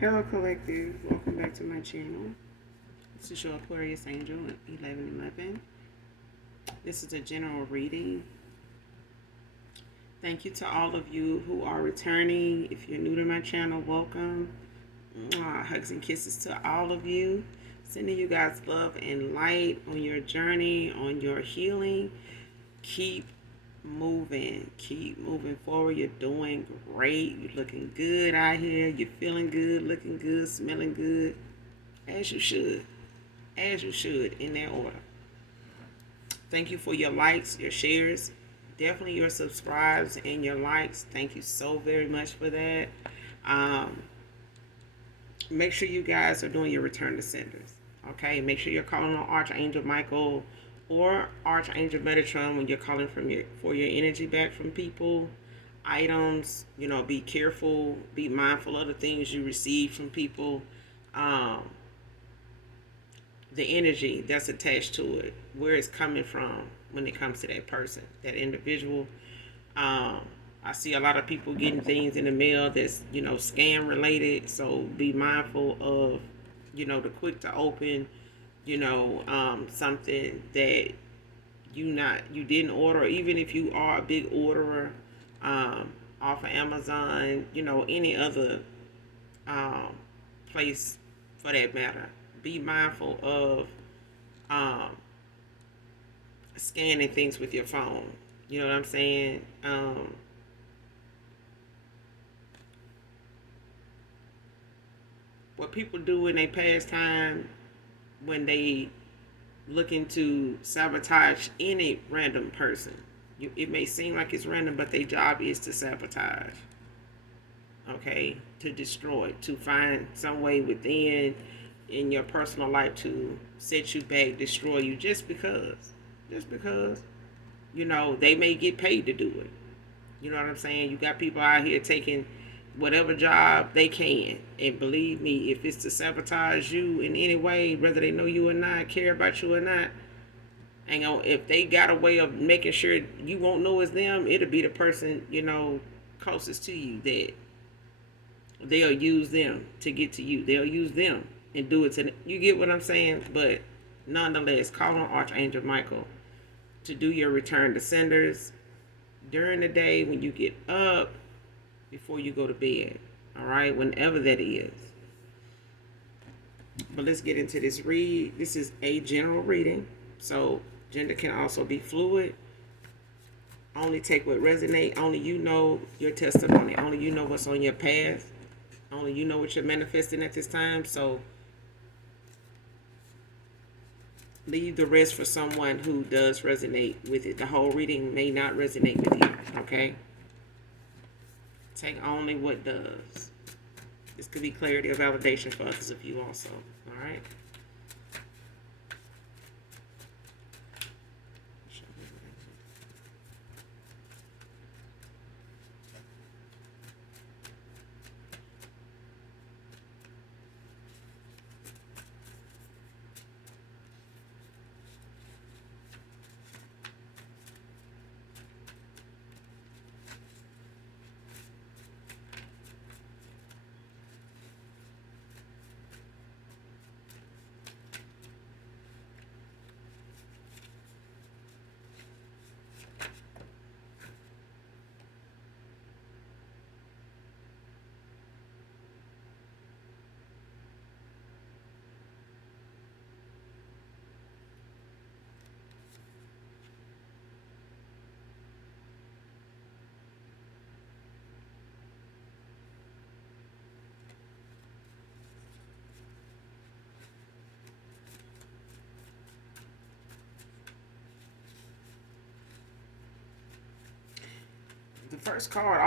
Hello, Collective. Welcome back to my channel. This is your Aquarius Angel at 1111. This is a general reading. Thank you to all of you who are returning. If you're new to my channel, welcome. Hugs and kisses to all of you. Sending you guys love and light on your journey, on your healing. Keep moving. Keep moving forward. You're doing great. You're looking good out here. You're feeling good, looking good, smelling good. As you should. As you should, in that order. Thank you for your likes, your shares, definitely your subscribes and your likes. Thank you so very much for that. Um, Make sure you guys are doing your return to senders. Okay, make sure you're calling on Archangel Michael or Archangel Metatron when you're calling for your energy back from people, items. Be careful, be mindful of the things you receive from people. Um, the energy that's attached to it, where it's coming from when it comes to that person, that individual. Um, I see a lot of people getting things in the mail that's scam related. So be mindful of the quick to open something that you didn't order, or even if you are a big orderer off of Amazon, any other um, place for that matter. Be mindful of um, scanning things with your phone. You know what I'm saying? What people do in their pastime when they looking to sabotage any random person. It may seem like it's random, but their job is to sabotage. Okay, to destroy, to find some way within in your personal life to set you back, destroy you, just because they may get paid to do it. You know what I'm saying? You got people out here taking whatever job they can, and believe me, if it's to sabotage you in any way, whether they know you or not, care about you or not, and if they got a way of making sure you won't know it's them, it'll be the person closest to you that they'll use them to get to you. They'll use them and do it to you. Get what I'm saying? But nonetheless, call on Archangel Michael to do your return to senders during the day when you get up, before you go to bed. All right, whenever that is. But let's get into this read. This is a general reading, so gender can also be fluid. Only take what resonate. Only you know your testimony. Only you know what's on your path. Only you know what you're manifesting at this time. So leave the rest for someone who does resonate with it. The whole reading may not resonate with you. Okay? Take only what does. This could be clarity or validation for others of you also. All right? The first card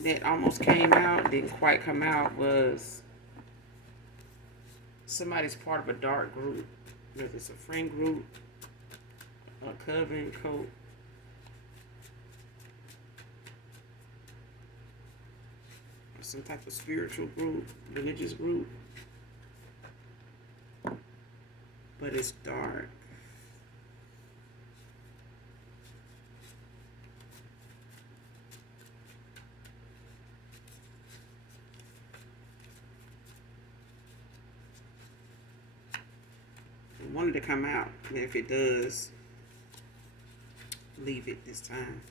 that almost came out, didn't quite come out, was somebody's part of a dark group. Whether it's a friend group, a coven, cult, or some type of spiritual group, religious group. But it's dark. want it to come out. And if it does, leave it this time.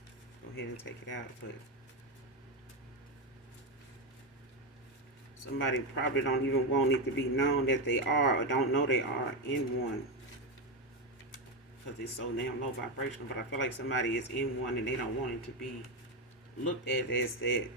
Go ahead and take it out. But somebody probably don't even want it to be known that they are, or don't know they are in one, because it's so damn low vibrational. But I feel like somebody is in one and they don't want it to be looked at as that.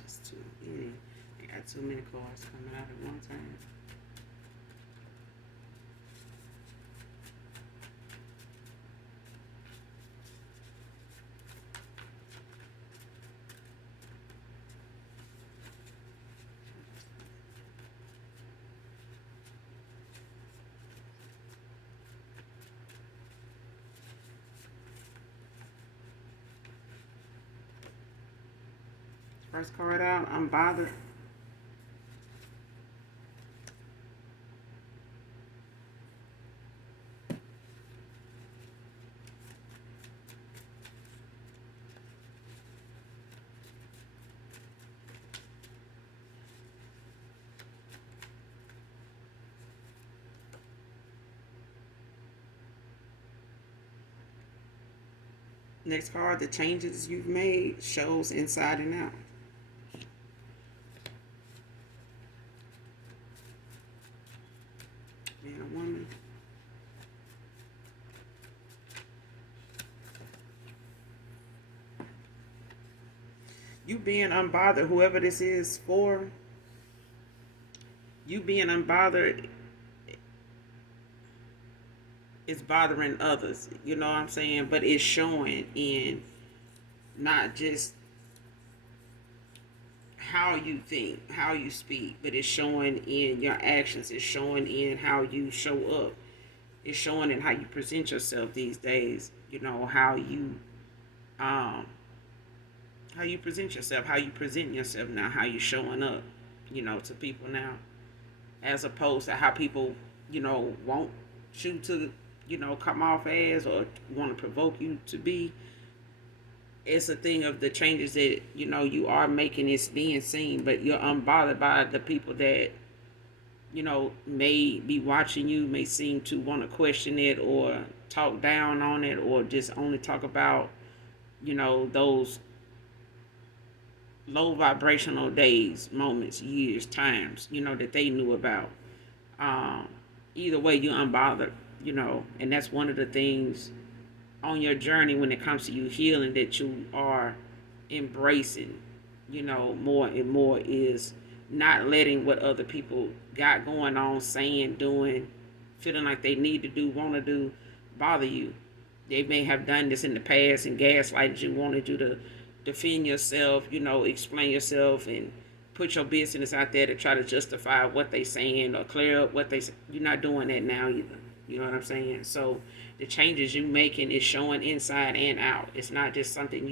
That's too many. I got too many cards coming out at one time. First card out, I'm bothered. Next card, the changes you've made shows inside and out. Man or woman. You being unbothered, whoever this is for, you being unbothered is bothering others. You know what I'm saying? But it's showing in not just how you think, how you speak, but it's showing in your actions. It's showing in how you show up. It's showing in how you present yourself these days. You know, how you present yourself, how you present yourself now, how you showing up, you know, to people now, as opposed to how people, you know, want you to, you know, come off as, or want to provoke you to be. It's a thing of the changes that, you know, you are making. It's being seen, but you're unbothered by the people that, you know, may be watching you, may seem to want to question it or talk down on it, or just only talk about, you know, those low vibrational days, moments, years, times, you know, that they knew about. Um, Either way, you're unbothered, you know, and that's one of the things on your journey when it comes to you healing that you are embracing, you know, more and more, is not letting what other people got going on, saying, doing, feeling like they need to do, want to do, bother you. They may have done this in the past and gaslighted you, wanted you to defend yourself, you know, explain yourself and put your business out there to try to justify what they saying or clear up what they say. You're not doing that now either. You know what I'm saying? So the changes you making is showing inside and out. It's not just something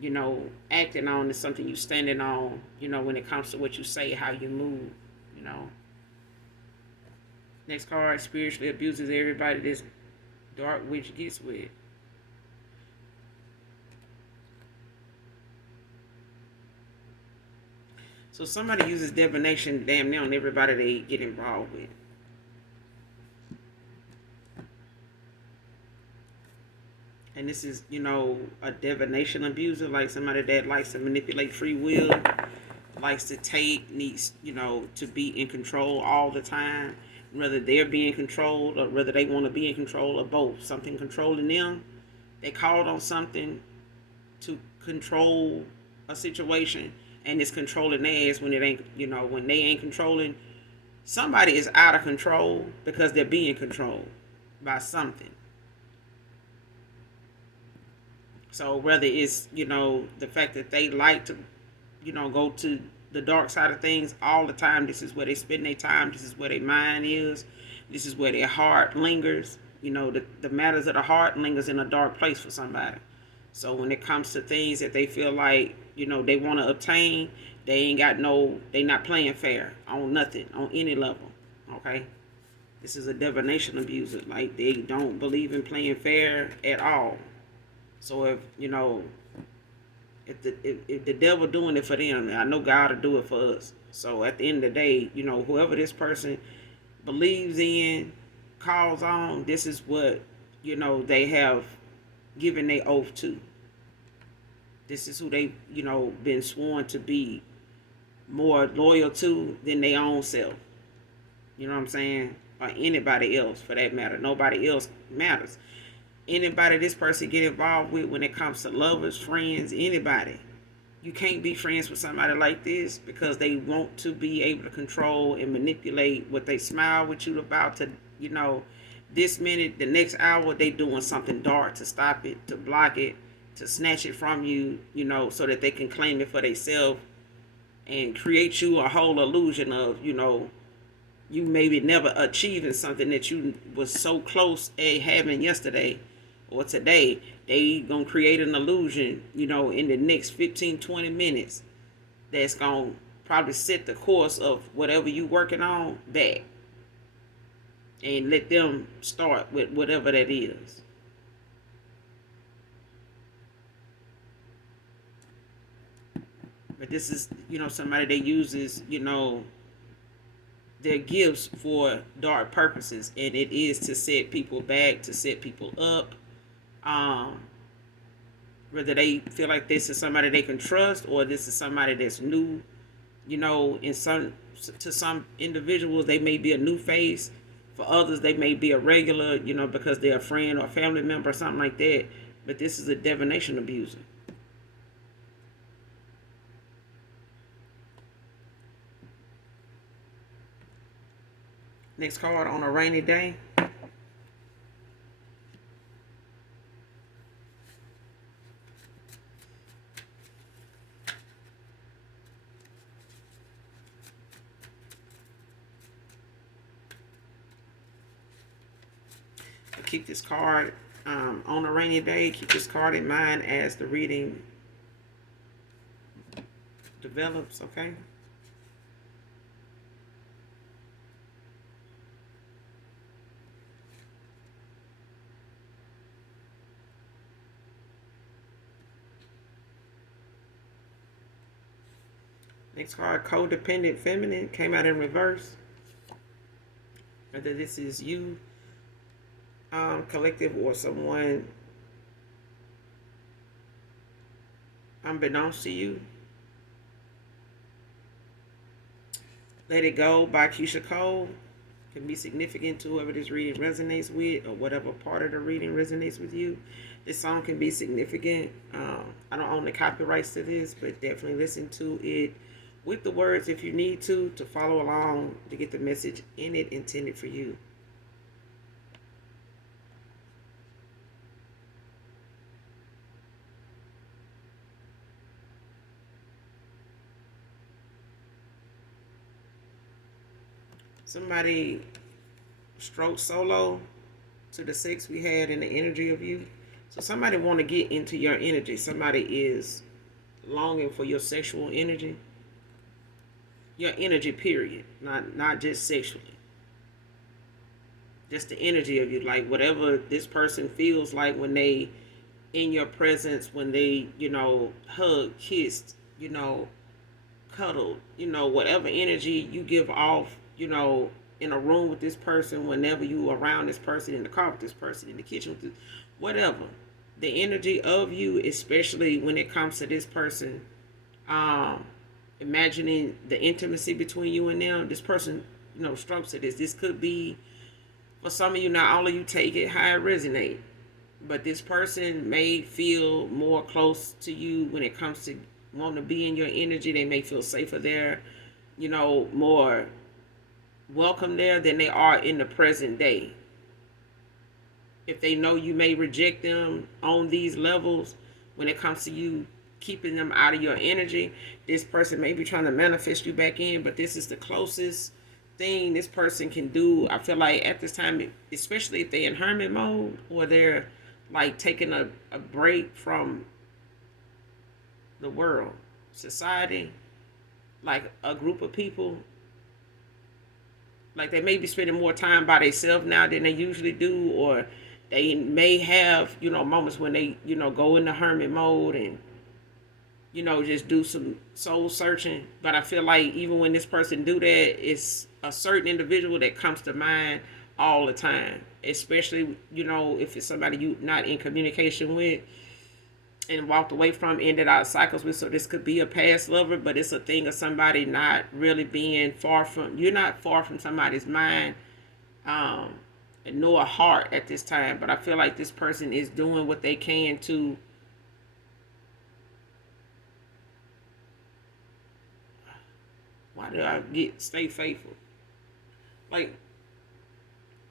you know, acting on. It's something you standing on, you know, when it comes to what you say, how you move, you know. Next card, spiritually abuses everybody this dark witch gets with. So somebody uses divination damn near on everybody they get involved with. And this is, you know, a divination abuser, like somebody that likes to manipulate free will, likes to take, needs, you know, to be in control all the time, whether they're being controlled or whether they want to be in control, or both. Something controlling them. They called on something to control a situation, and it's controlling theirs when it ain't, you know, when they ain't controlling. Somebody is out of control because they're being controlled by something. So whether it's, the fact that they like to, go to the dark side of things all the time, this is where they spend their time, this is where their mind is, this is where their heart lingers. The matters of the heart lingers in a dark place for somebody. So when it comes to things that they feel like, they want to obtain, they not playing fair on nothing, on any level. Okay? This is a divination abuser. Like, they don't believe in playing fair at all. So if the devil doing it for them, I know God will do it for us. So at the end of the day, whoever this person believes in, calls on, this is what, they have given their oath to. This is who they, been sworn to be more loyal to than their own self. You know what I'm saying? Or anybody else for that matter. Nobody else matters. Anybody this person get involved with when it comes to lovers, friends, anybody. You can't be friends with somebody like this because they want to be able to control and manipulate what they smile with you about to, this minute, the next hour, they doing something dark to stop it, to block it, to snatch it from you, so that they can claim it for themselves and create you a whole illusion of, you maybe never achieving something that you was so close at having yesterday or today. They gonna create an illusion, in the next 15, 20 minutes that's gonna probably set the course of whatever you working on back. And let them start with whatever that is. But this is, somebody that uses, their gifts for dark purposes, and it is to set people back, to set people up. Um, Whether they feel like this is somebody they can trust or this is somebody that's new, in some individuals they may be a new face. For others they may be a regular, because they're a friend or a family member or something like that. But this is a divination abuser. Next card, on a rainy day. Keep this card on a rainy day. Keep this card in mind as the reading develops, okay? Next card, codependent feminine, came out in reverse. Whether this is you, collective, or someone unbeknownst to you. Let It Go by Keisha Cole can be significant to whoever this reading resonates with, or whatever part of the reading resonates with you. This song can be significant. I don't own the copyrights to this, but definitely listen to it with the words if you need to follow along to get the message in it intended for you. Somebody stroke solo to the sex we had and the energy of you. So somebody want to get into your energy. Somebody is longing for your sexual energy. Your energy, period. Not just sexually. Just the energy of you. Like whatever this person feels like when they in your presence, when they, hug, kissed, cuddled, whatever energy you give off, in a room with this person, whenever you around this person, in the car with this person, in the kitchen with this, whatever. The energy of you, especially when it comes to this person, imagining the intimacy between you and them, this person, strokes to this. This could be, for some of you, not all of you take it how it resonates. But this person may feel more close to you when it comes to wanting to be in your energy. They may feel safer there, more welcome there than they are in the present day. If they know you may reject them on these levels, when it comes to you keeping them out of your energy. This person may be trying to manifest you back in, but this is the closest thing this person can do. I feel like at this time, especially if they're in hermit mode or they're like taking a break from the world, society, like a group of people, like they may be spending more time by themselves now than they usually do, or they may have, moments when they, go into hermit mode and, just do some soul searching. But I feel like even when this person do that, it's a certain individual that comes to mind all the time, especially, if it's somebody you not in communication with and walked away from, ended out cycles with. So this could be a past lover, but it's a thing of somebody not really being far from, you're not far from somebody's mind, um, nor a heart at this time. But I feel like this person is doing what they can to, why do I get stay faithful? Like,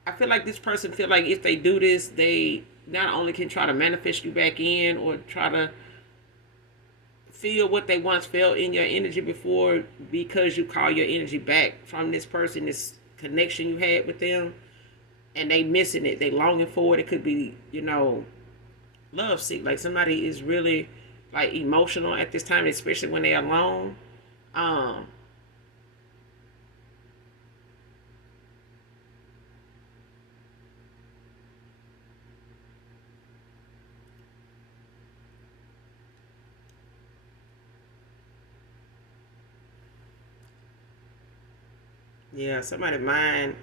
I feel like this person feel like if they do this, they not only can try to manifest you back in or try to feel what they once felt in your energy before, because you call your energy back from this person, this connection you had with them, and they missing it. They longing for it. It could be, love sick. Like somebody is really like emotional at this time, especially when they're alone. Um, yeah, somebody's mind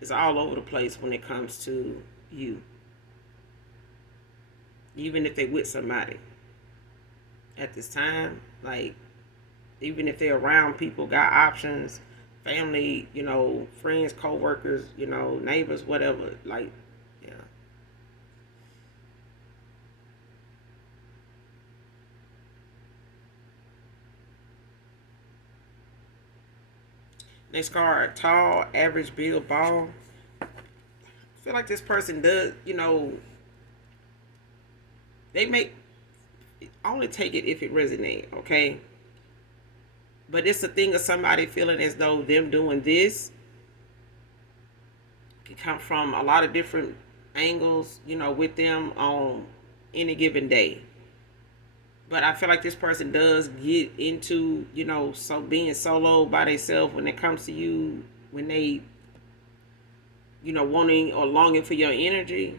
is all over the place when it comes to you, even if they with somebody at this time. Like even if they're around people, got options, family, friends, co-workers, neighbors, whatever. Like, yeah. Next card, tall, average build, ball. I feel like this person does, they make only take it if it resonates, okay? But it's a thing of somebody feeling as though them doing this can come from a lot of different angles, with them on any given day. But I feel like this person does get into, so being solo by themselves when it comes to you, when they, wanting or longing for your energy.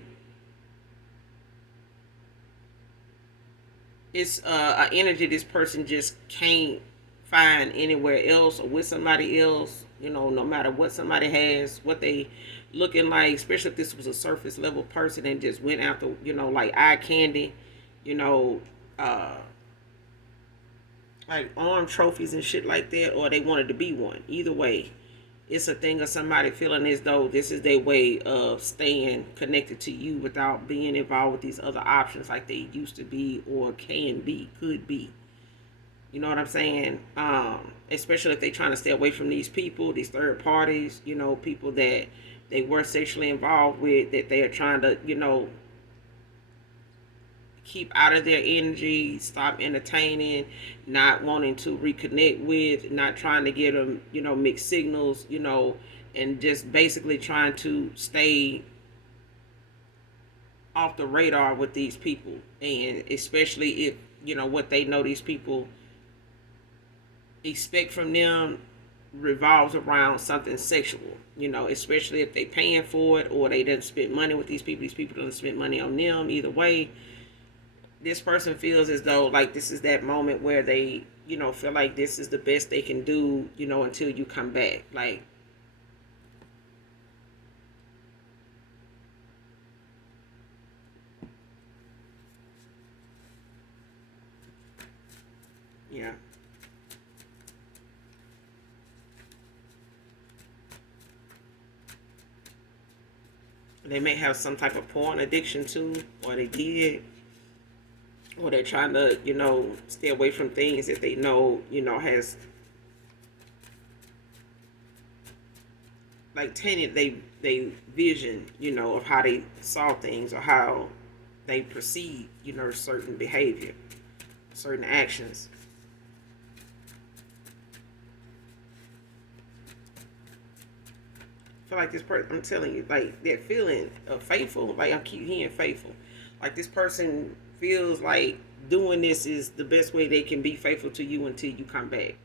It's an energy this person just can't find anywhere else or with somebody else. No matter what somebody has, what they looking like, especially if this was a surface level person and just went after, like eye candy, you know, uh, like arm trophies and shit like that, or they wanted to be one. Either way, it's a thing of somebody feeling as though this is their way of staying connected to you without being involved with these other options like they used to be or can be, could be. You know what I'm saying? Especially if they're trying to stay away from these people, these third parties, people that they were sexually involved with, that they are trying to, keep out of their energy, stop entertaining, not wanting to reconnect with, not trying to get them, mixed signals, and just basically trying to stay off the radar with these people. And especially if, what they know these people expect from them revolves around something sexual, especially if they paying for it or they didn't spend money with these people don't spend money on them. Either way, this person feels as though like this is that moment where they, feel like this is the best they can do, until you come back. Like, yeah. They may have some type of porn addiction too, or they did, or they're trying to, stay away from things that they know, has like tainted they vision, of how they saw things or how they perceive, certain behavior. certain actions. I feel like this person, I'm telling you, like that feeling of faithful, like I keep hearing faithful. Like this person feels like doing this is the best way they can be faithful to you until you come back.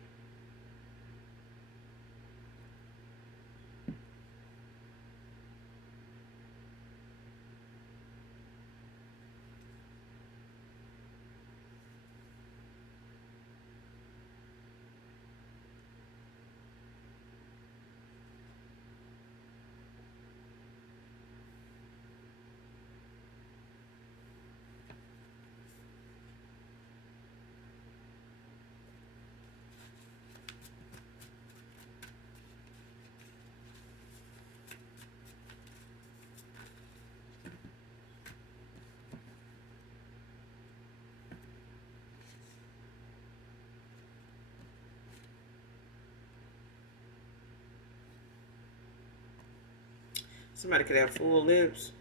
Somebody could have full lips.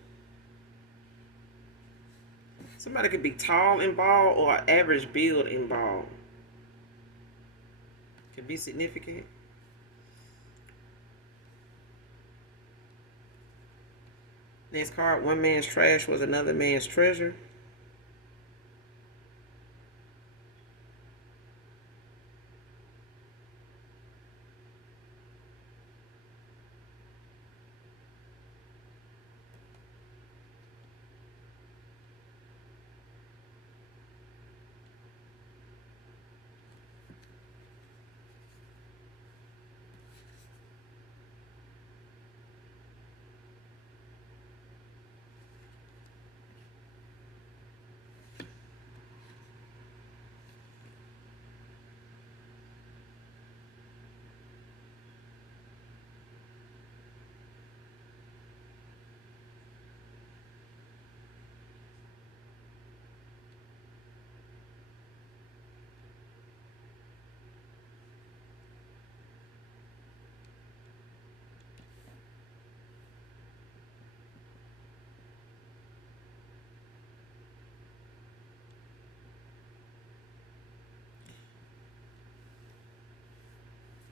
Somebody could be tall and bald or average build and bald. Could be significant. Next card, one man's trash was another man's treasure.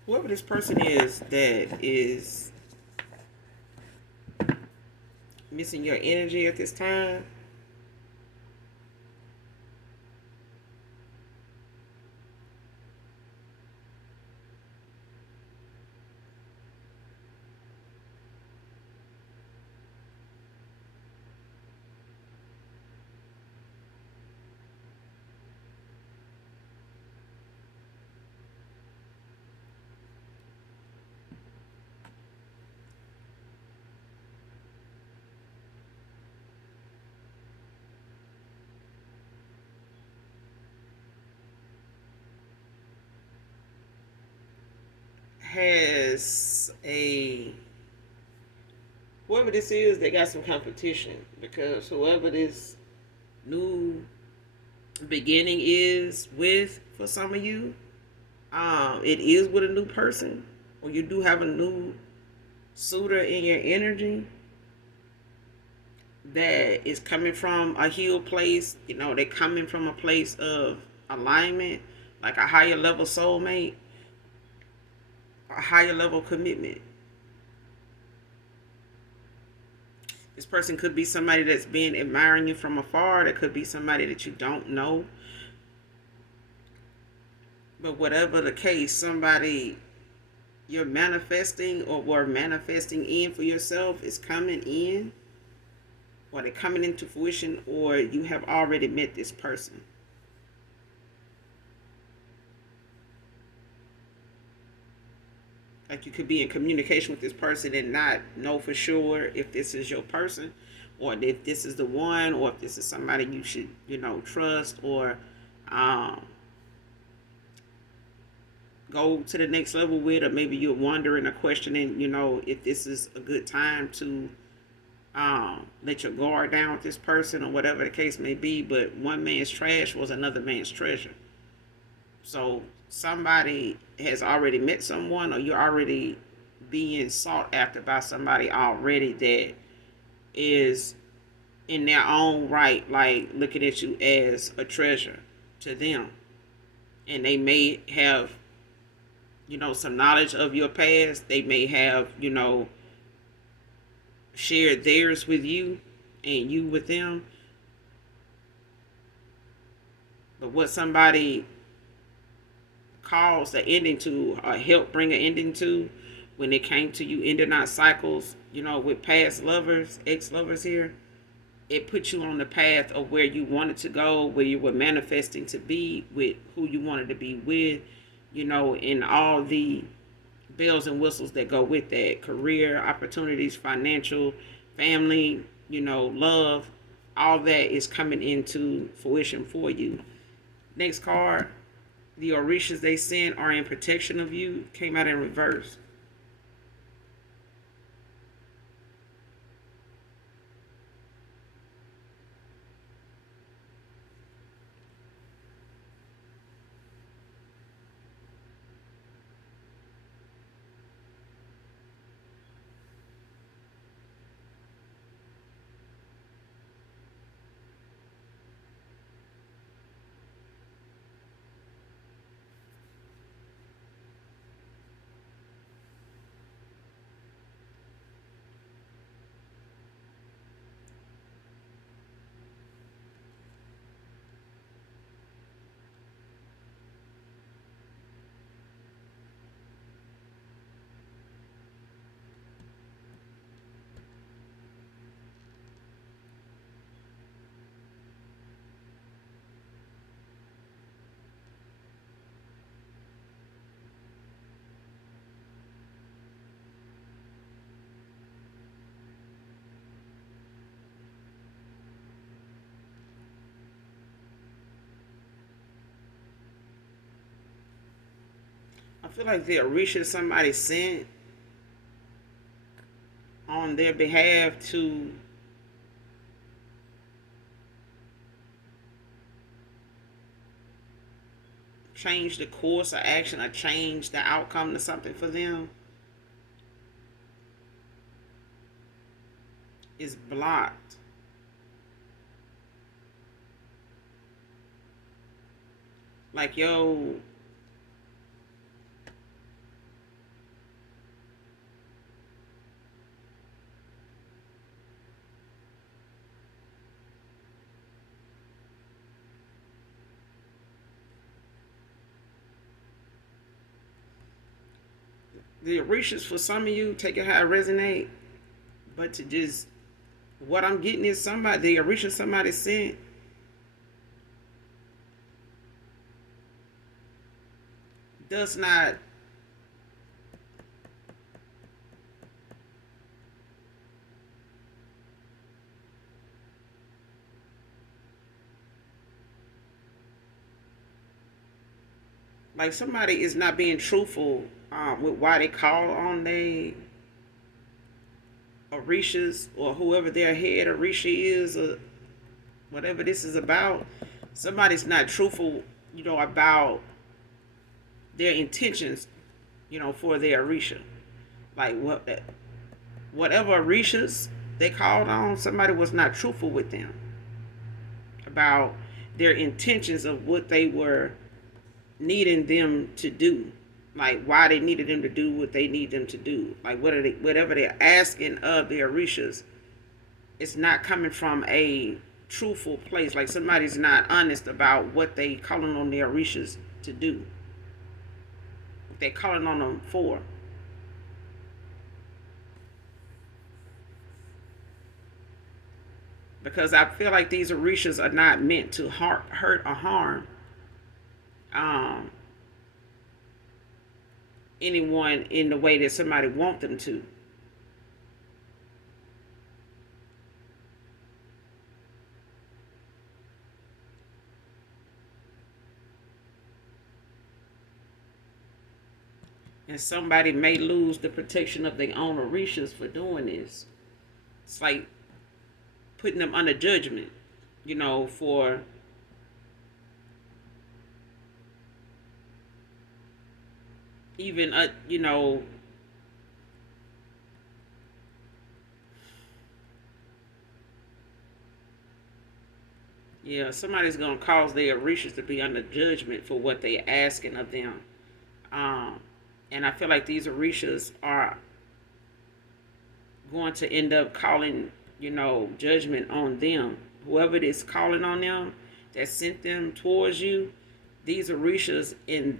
Whoever this person is that is missing your energy at this time, has a whoever this is, they got some competition because whoever this new beginning is with for some of you, it is with a new person, or you do have a new suitor in your energy that is coming from a healed place. You know, they're coming from a place of alignment, like a higher level soulmate, a higher level commitment. This person could be somebody that's been admiring you from afar. That could be somebody that you don't know. But whatever the case, somebody you're manifesting or were manifesting in for yourself is coming in, or they're coming into fruition, or you have already met this person. Like you could be in communication with this person and not know for sure if this is your person, or if this is the one, or if this is somebody you should, trust, or um, go to the next level with, or maybe you're wondering or questioning, if this is a good time to let your guard down with this person, or whatever the case may be. But one man's trash was another man's treasure. So somebody has already met someone, or you're already being sought after by somebody already that is in their own right, like looking at you as a treasure. to them. And they may have, some knowledge of your past. They may have, shared theirs with you and you with them. But what somebody calls the ending to, or help bring an ending to, when it came to you ending out cycles, with past lovers, ex-lovers here, it put you on the path of where you wanted to go, where you were manifesting to be, with who you wanted to be with, and all the bells and whistles that go with that: career opportunities, financial, family, love. All that is coming into fruition for you. Next card: the orishas they sent are in protection of you. Came out in reverse. I feel like the orisha somebody sent on their behalf to change the course of action, or change the outcome to something for them, is blocked. Like, yo, the orishas for some of you, take it how it resonate, but to just, what I'm getting is somebody, the orisha somebody sent, does not like, somebody is not being truthful with why they call on they orishas, or whoever their head orisha is, or whatever this is about. Somebody's not truthful, about their intentions, for their orisha. Like, whatever orishas they called on, somebody was not truthful with them about their intentions of what they were needing them to do, like why they needed them to do what they need them to do. Like, whatever they're asking of their orishas, it's not coming from a truthful place. Like, somebody's not honest about what they calling on their orishas to do, what they calling on them for. Because I feel like these orishas are not meant to hurt or harm um, anyone in the way that somebody want them to. And somebody may lose the protection of their own orishas for doing this. It's like putting them under judgment, for even, Yeah, somebody's gonna cause their Orishas to be under judgment for what they asking of them. Um, and I feel like these Orishas are going to end up calling, judgment on them. Whoever it is calling on them that sent them towards you, these Orishas in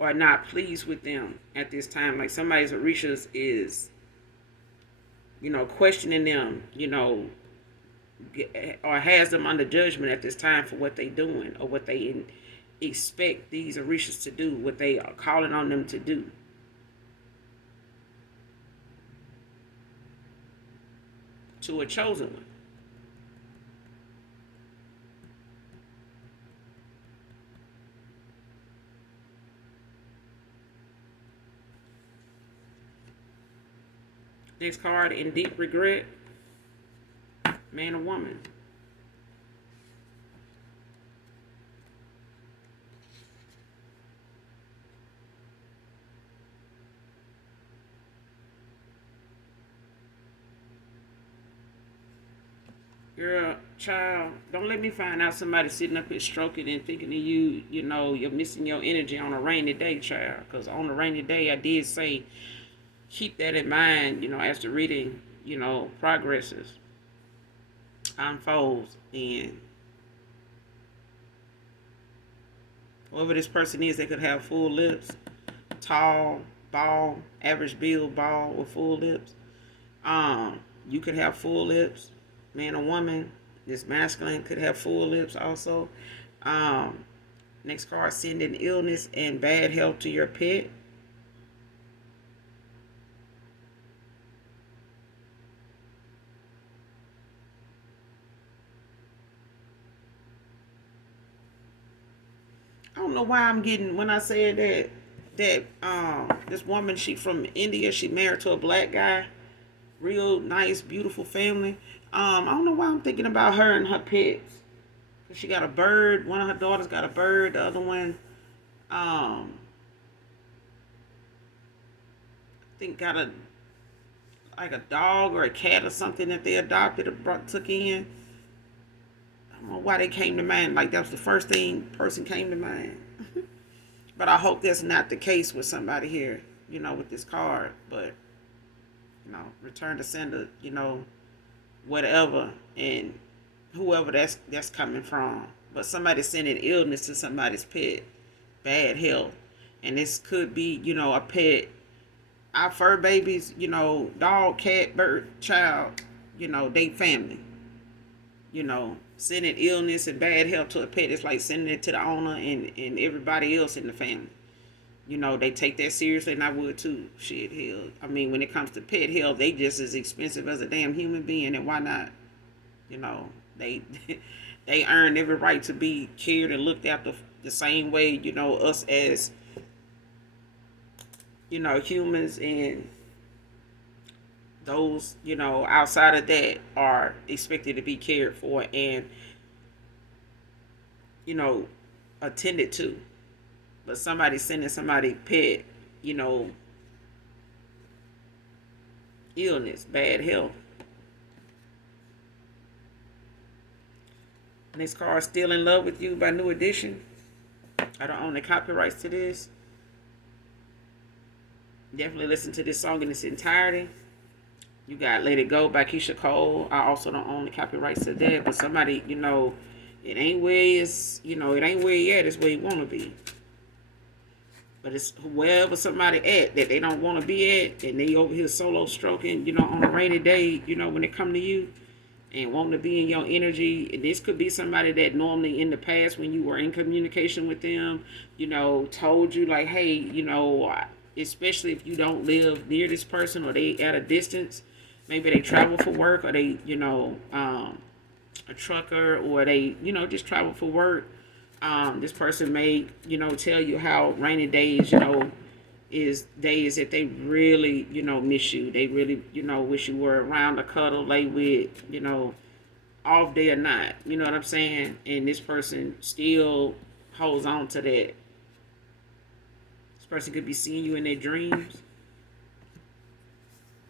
are not pleased with them at this time. Like somebody's Orishas is, questioning them, or has them under judgment at this time for what they doing or what they expect these Orishas to do, what they are calling on them to do. To a chosen one. Next card, in deep regret, man or woman. Girl, child, don't let me find out somebody sitting up here stroking and thinking of you, you're missing your energy on a rainy day, child. Because on a rainy day, I did say, keep that in mind, as the reading, progresses, unfolds, and whoever this person is, they could have full lips, tall, bald, average build, bald with full lips. You could have full lips, man or woman. This masculine could have full lips also. Um, Next card, sending illness and bad health to your pet. I don't know why I'm getting when I said that this woman, she from India, she married to a black guy, real nice, beautiful family. I don't know why I'm thinking about her and her pets. She got a bird. One of her daughters got a bird. The other one, I think got a like a dog or a cat or something that they adopted or took in. I don't know why they came to mind. Like that was the first thing person came to mind. But I hope that's not the case with somebody here, with this card. But return to sender, whatever, and whoever that's coming from. But somebody sending illness to somebody's pet, bad health, and this could be, a pet. Our fur babies, dog, cat, bird, child, they family. Sending illness and bad health to a pet is like sending it to the owner and everybody else in the family. They take that seriously, and I would too. Shit, hell. I mean, when it comes to pet health, they just as expensive as a damn human being, and why not? They they earn every right to be cared and looked after the same way, us as, humans, and those, outside of that are expected to be cared for and, you know, attended to. But somebody sending somebody pet, you know, illness, bad health. Next card, Still in Love with You by New Edition. I don't own the copyrights to this. Definitely listen to this song in its entirety. You got Let It Go by Keisha Cole. I also don't own the copyrights to that. But somebody, it ain't where it's, it ain't where you at. It's where you want to be. But it's wherever somebody at that they don't want to be at, and they over here solo stroking, on a rainy day, when it come to you and wanting to be in your energy. And this could be somebody that normally in the past when you were in communication with them, told you like, hey, especially if you don't live near this person or they at a distance, maybe they travel for work or they, a trucker or they, just travel for work. This person may, tell you how rainy days, is days that they really, miss you. They really, wish you were around to cuddle, lay with, off day or not. You know what I'm saying? And this person still holds on to that. This person could be seeing you in their dreams.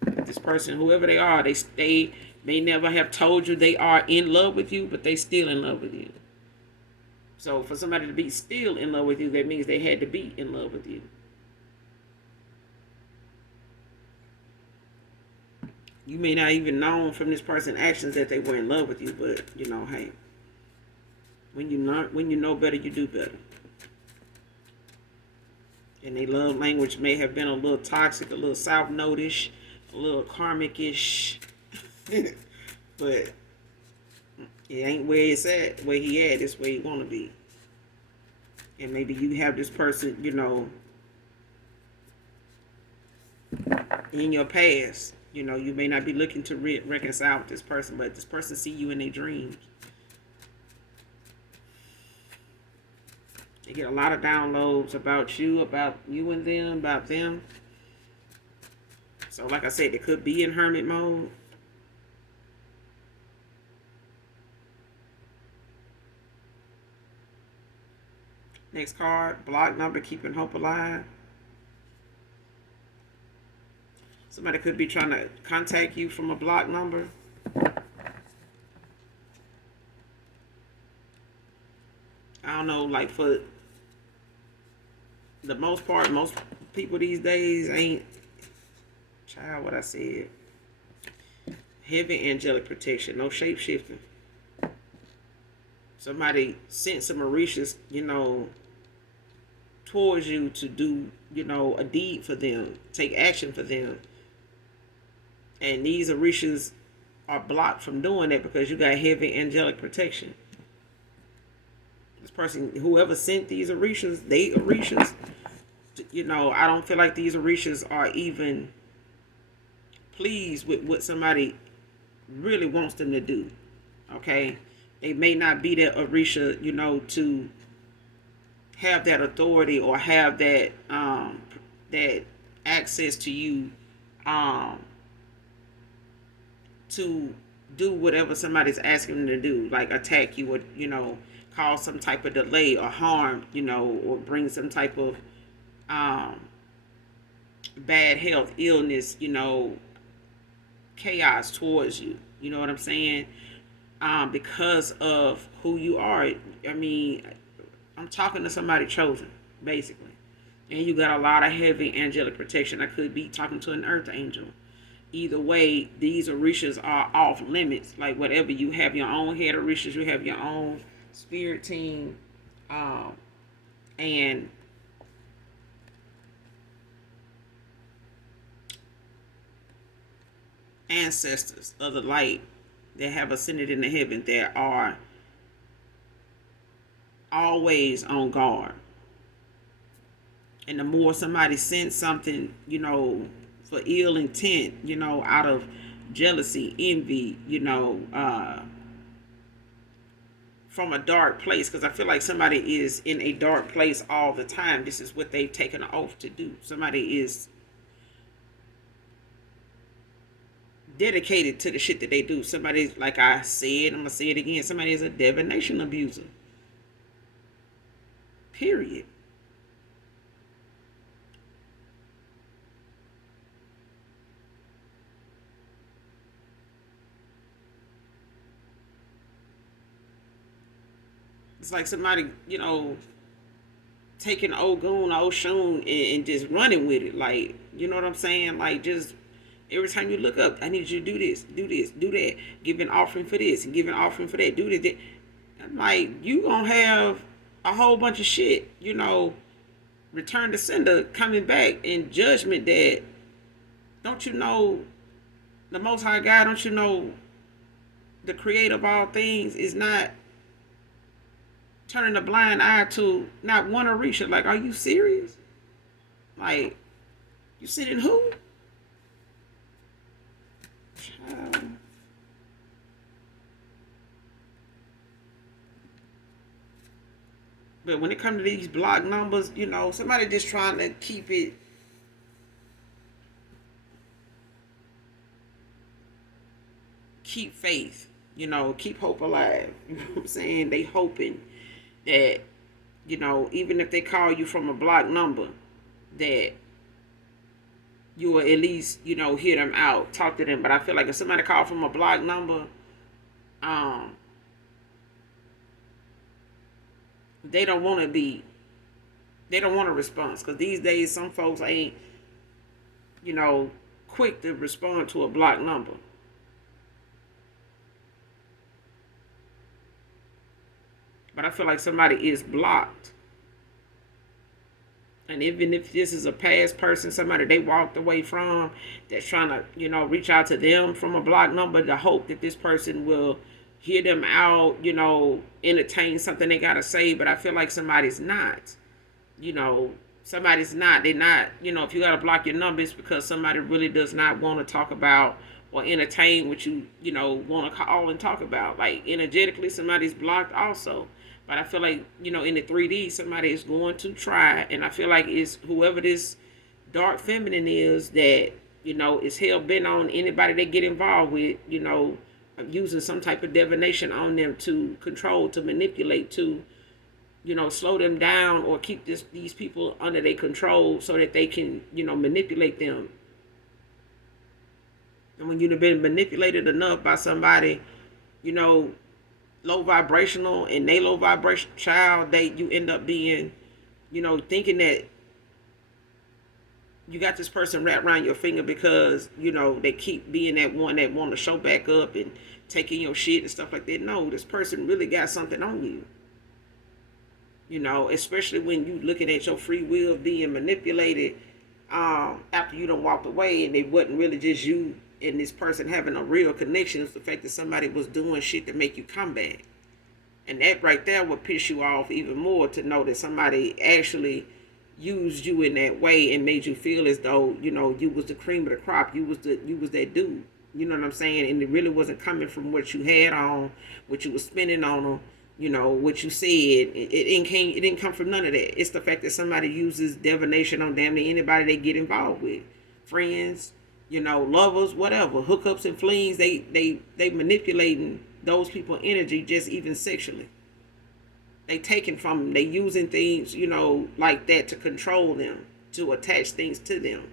This this person, whoever they are. They may never have told you they are in love with you, but they still in love with you. So for somebody to be still in love with you, that means they had to be in love with you. You may not even know from this person's actions that they were in love with you, but hey, when you know better, you do better. And their love language may have been a little toxic, a little south notish, a little karmic-ish. But it ain't where it's at, where he at, it's where he wanna be. And maybe you have this person, in your past. You may not be looking to reconcile with this person, but this person see you in their dreams. They get a lot of downloads about you and them, about them. So like I said, they could be in hermit mode. Next card, block number, keeping hope alive. Somebody could be trying to contact you from a block number. I don't know, like for the most part, most people these days ain't, child, what I said. Heavy angelic protection, no shape shifting. Somebody sent some Orishas, towards you to do, a deed for them, take action for them. And these Orishas are blocked from doing that because you got heavy angelic protection. This person, whoever sent these Orishas, I don't feel like these Orishas are even pleased with what somebody really wants them to do. Okay? They may not be that Orisha, to have that authority or have that that access to you to do whatever somebody's asking them to do, like attack you or cause some type of delay or harm, or bring some type of bad health, illness, chaos towards you. You know what I'm saying? Because of who you are. I mean, I'm talking to somebody chosen, basically. And you got a lot of heavy angelic protection. I could be talking to an earth angel. Either way, these Orishas are off limits. Like whatever, you have your own head Orishas, you have your own spirit team, and ancestors of the light that have ascended into heaven that are always on guard. And the more somebody sends something, for ill intent, out of jealousy, envy, from a dark place, because I feel like somebody is in a dark place all the time. This is what they've taken an oath to do. Somebody is dedicated to the shit that they do. Somebody, like I said, I'm gonna say it again, somebody is a divination abuser. Period. It's like somebody, taking Ogun, Oshun, and just running with it. Like, you know what I'm saying? Like, just every time you look up, I need you to do this, do that. Give an offering for this and give an offering for that. Do this. I'm like, you gonna have a whole bunch of shit, return to sender coming back in judgment that, don't you know, the Most High God, don't you know, the creator of all things is not turning a blind eye to not one Orisha. Like, are you serious? Like, you sitting who? Child. But when it comes to these block numbers, somebody just trying to keep faith, keep hope alive. You know what I'm saying? They hoping that, even if they call you from a block number, that you will at least, hear them out, talk to them. But I feel like if somebody called from a block number, um, they don't want to be, they don't want a response, because these days some folks ain't, you know, quick to respond to a block number. But I feel like somebody is blocked. And even if this is a past person, somebody they walked away from, that's trying to, reach out to them from a block number, to hope that this person will hear them out, entertain something they got to say. But I feel like somebody's not, you know, somebody's not. They're not, if you got to block your numbers because somebody really does not want to talk about or entertain what you, want to call and talk about. Like energetically, somebody's blocked also. But I feel like, in the 3D, somebody is going to try. And I feel like it's whoever this dark feminine is that, is hell bent on anybody they get involved with, using some type of divination on them to control, to manipulate, to, slow them down or keep these people under their control so that they can, manipulate them. And when you've been manipulated enough by somebody, you know, low vibrational and they low vibration child, you end up being, thinking that you got this person wrapped around your finger because, they keep being that one that want to show back up and taking your shit and stuff like that. No, this person really got something on you. Especially when you looking at your free will being manipulated, after you done walked away, and it wasn't really just you and this person having a real connection. It's the fact that somebody was doing shit to make you come back. And that right there would piss you off even more, to know that somebody actually used you in that way and made you feel as though, you was the cream of the crop. You was that dude. You know what I'm saying? And it really wasn't coming from what you had on, what you was spending on them, what you said. It didn't come from none of that. It's the fact that somebody uses divination on damn near anybody they get involved with. Friends, lovers, whatever, hookups and flings. They manipulating those people energy, just even sexually. They taking from them. They using things, like that to control them, to attach things to them.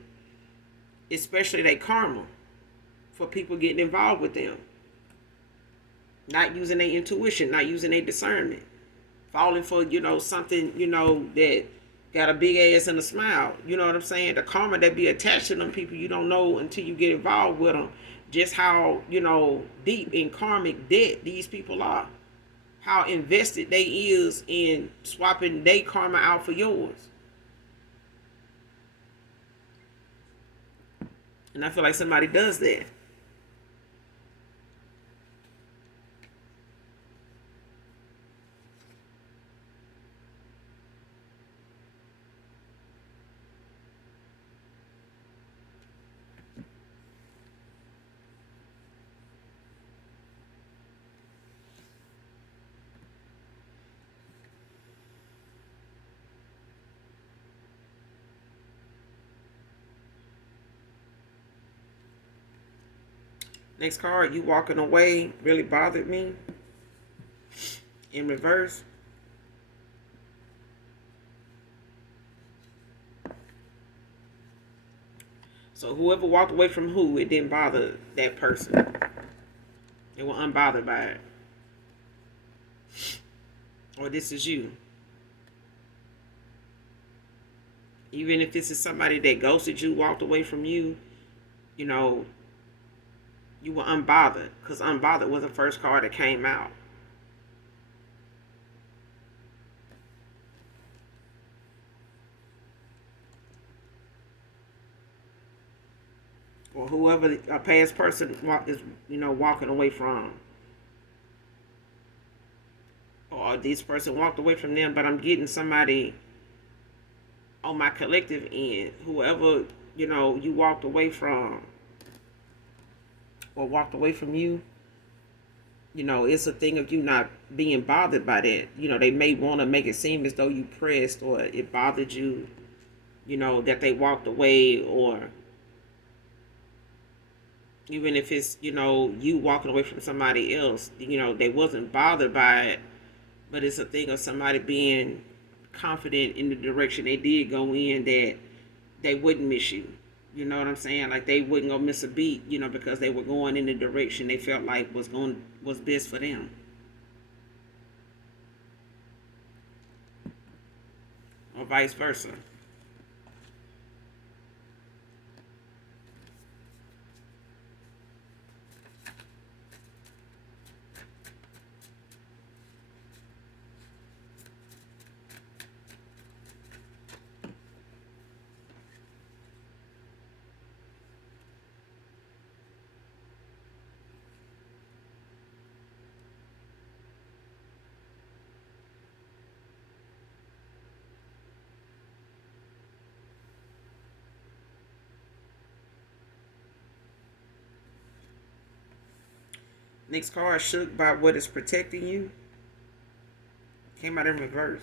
Especially they karma for people getting involved with them. Not using their intuition, not using their discernment. Falling for, something, that got a big ass and a smile. You know what I'm saying? The karma that be attached to them people, you don't know until you get involved with them just how, deep in karmic debt these people are. How invested they is in swapping their karma out for yours. And I feel like somebody does that. Next card, you walking away really bothered me. In reverse. So whoever walked away from who, it didn't bother that person. They were unbothered by it. Or this is you. Even if this is somebody that ghosted you, walked away from you, you were unbothered, because unbothered was the first card that came out. Or whoever a past person is, walking away from. Or this person walked away from them, but I'm getting somebody on my collective end. Whoever, you walked away from, or walked away from you, it's a thing of you not being bothered by that. They may want to make it seem as though you pressed or it bothered you, that they walked away, or even if it's, you walking away from somebody else, they wasn't bothered by it, but it's a thing of somebody being confident in the direction they did go in, that they wouldn't miss you. You know what I'm saying? Like they wouldn't go miss a beat, because they were going in the direction they felt like was best for them, or vice versa. Next card, shook by what is protecting you. Came out in reverse.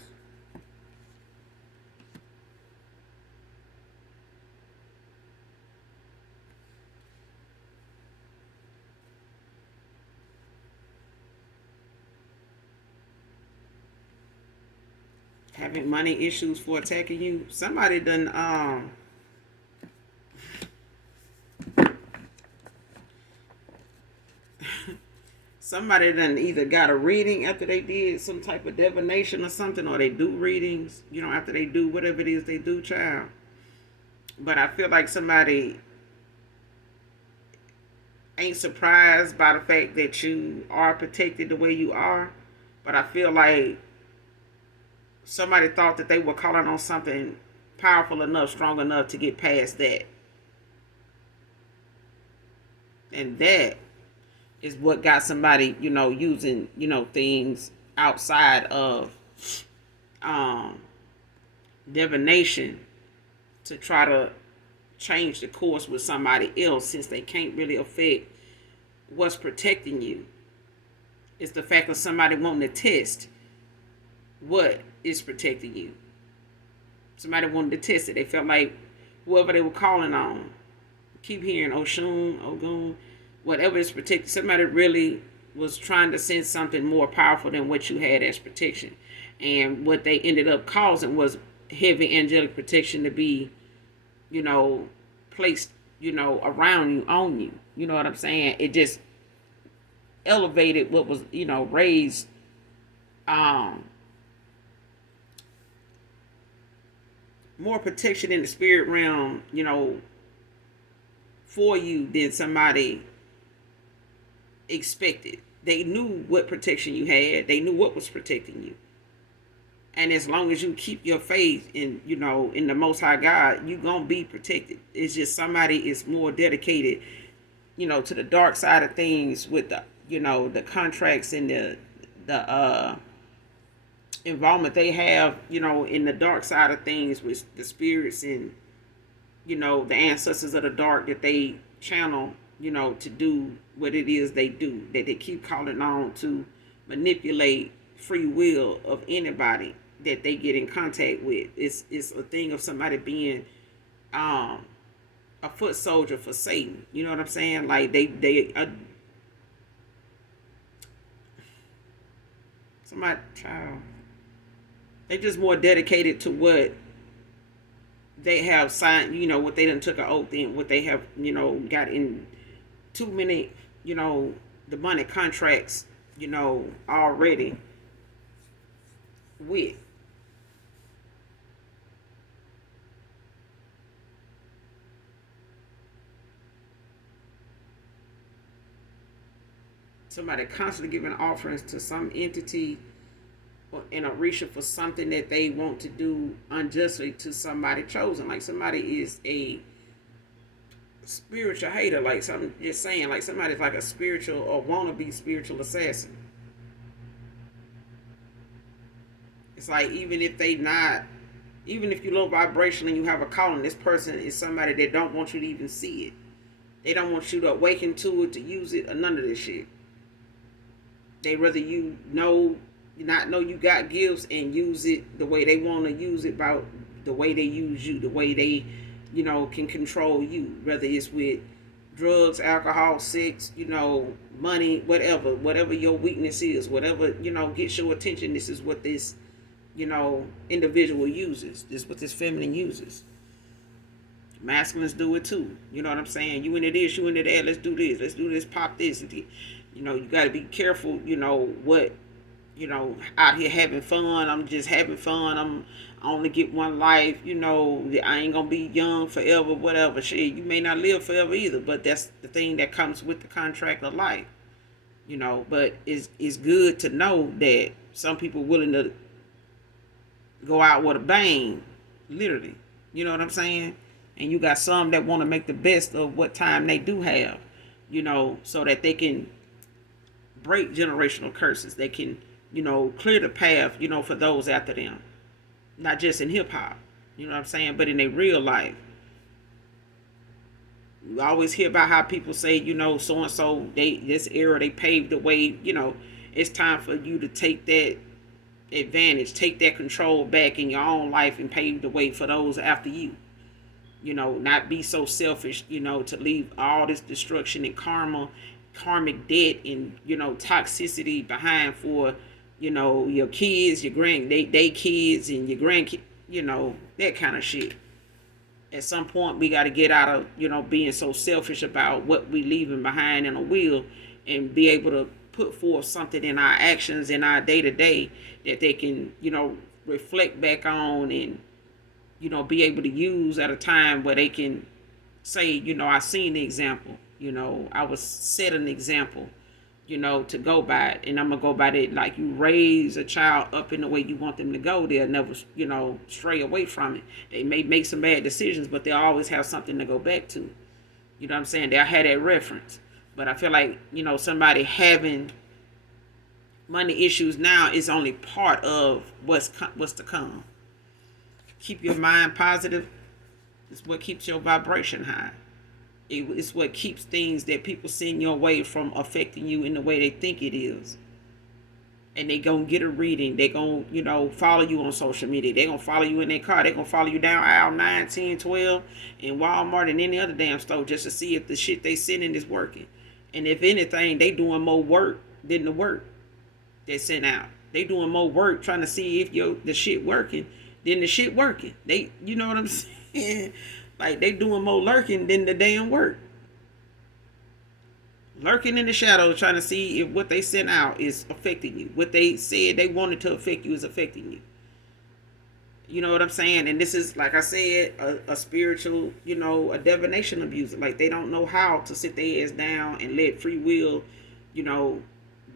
Having money issues for attacking you. Somebody done somebody done either got a reading after they did some type of divination or something, or they do readings, after they do whatever it is they do, child. But I feel like somebody ain't surprised by the fact that you are protected the way you are. But I feel like somebody thought that they were calling on something powerful enough, strong enough to get past that. And that is what got somebody, using, things outside of um, divination to try to change the course with somebody else, since they can't really affect what's protecting you. It's the fact of somebody wanting to test what is protecting you. Somebody wanted to test it. They felt like whoever they were calling on, keep hearing Oshun, Ogun, whatever is protected, somebody really was trying to send something more powerful than what you had as protection. And what they ended up causing was heavy angelic protection to be, placed, around you, on you. You know what I'm saying? It just elevated what was, raised um more protection in the spirit realm, for you than somebody expected. They knew what protection you had. They knew what was protecting you. And as long as you keep your faith in, in the Most High God, you gonna be protected. It's just somebody is more dedicated, to the dark side of things with the, the contracts and the involvement they have, in the dark side of things with the spirits and, the ancestors of the dark that they channel, to do what it is they do, that they keep calling on to manipulate free will of anybody that they get in contact with. It's a thing of somebody being a foot soldier for Satan. You know what I'm saying? Like somebody child. They just more dedicated to what they have signed, what they done took an oath in, what they have, got in too many, the money contracts, already with. Somebody constantly giving offerings to some entity in a reason for something that they want to do unjustly to somebody chosen. Like somebody is a spiritual hater, like something just saying, like somebody's like a spiritual or wannabe spiritual assassin. It's like even if you low vibration and you have a calling, this person is somebody that don't want you to even see it. They don't want you to awaken to it, to use it, or none of this shit. They rather not know you got gifts and use it the way they want to use it, about the way they use you, the way they, can control you. Whether it's with drugs, alcohol, sex, money, whatever your weakness is, whatever, gets your attention. This is what this, individual uses. This is what this feminine uses. Masculines do it too. You know what I'm saying? You into this, you into that. Let's do this. Let's do this. Pop this. You know, you got to be careful. You know what? You know, out here having fun. I'm just having fun. I only get one life. You know, I ain't gonna be young forever. Whatever. Shit, you may not live forever either. But that's the thing that comes with the contract of life. You know, but it's good to know that some people willing to go out with a bang, literally. You know what I'm saying? And you got some that want to make the best of what time they do have, you know, so that they can break generational curses. They can, you know, clear the path, you know, for those after them. Not just in hip hop, you know what I'm saying, but in their real life. You always hear about how people say, you know, so and so, they this era they paved the way, you know, it's time for you to take that advantage, take that control back in your own life and pave the way for those after you. You know, not be so selfish, you know, to leave all this destruction and karmic debt and, you know, toxicity behind for, you know, your kids, your they kids and your grandkids, you know, that kind of shit. At some point we got to get out of, you know, being so selfish about what we leaving behind in a will, and be able to put forth something in our actions in our day to day that they can, you know, reflect back on, and, you know, be able to use at a time where they can say, you know, I seen the example, you know, I was set an example, you know, to go by it. And I'm gonna go by it. Like, you raise a child up in the way you want them to go, they'll never, you know, stray away from it. They may make some bad decisions, but they'll always have something to go back to. You know what I'm saying? They'll have that reference. But I feel like, you know, somebody having money issues now is only part of what's to come. Keep your mind positive. It's what keeps your vibration high. It's what keeps things that people send your way from affecting you in the way they think it is. And they gonna get a reading. They gonna, you know, follow you on social media. They gonna follow you in their car. They gonna follow you down aisle 9, 10, 12 in Walmart and any other damn store just to see if the shit they sending is working. And if anything, they doing more work than the work they sent out. They doing more work trying to see if the shit working than the shit working. They, you know what I'm saying? Like, they doing more lurking than the damn work. Lurking in the shadows trying to see if what they sent out is affecting you. What they said they wanted to affect you is affecting you. You know what I'm saying? And this is, like I said, a spiritual, you know, a divination abuser. Like, they don't know how to sit their ass down and let free will, you know,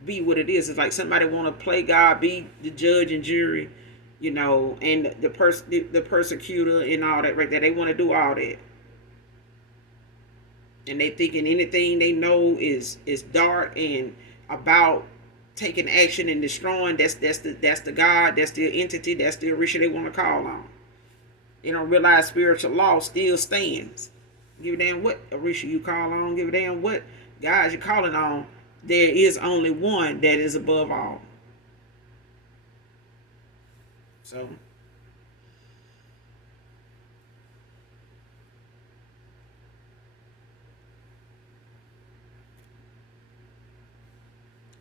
be what it is. It's like somebody want to play God, be the judge and jury, you know, and the persecutor and all that right there. They want to do all that. And they thinking anything they know is dark and about taking action and destroying. That's the God, that's the entity, that's the Orisha they want to call on. They don't realize spiritual law still stands. Give a damn what Orisha you call on. Give a damn what God you're calling on. There is only one that is above all. So,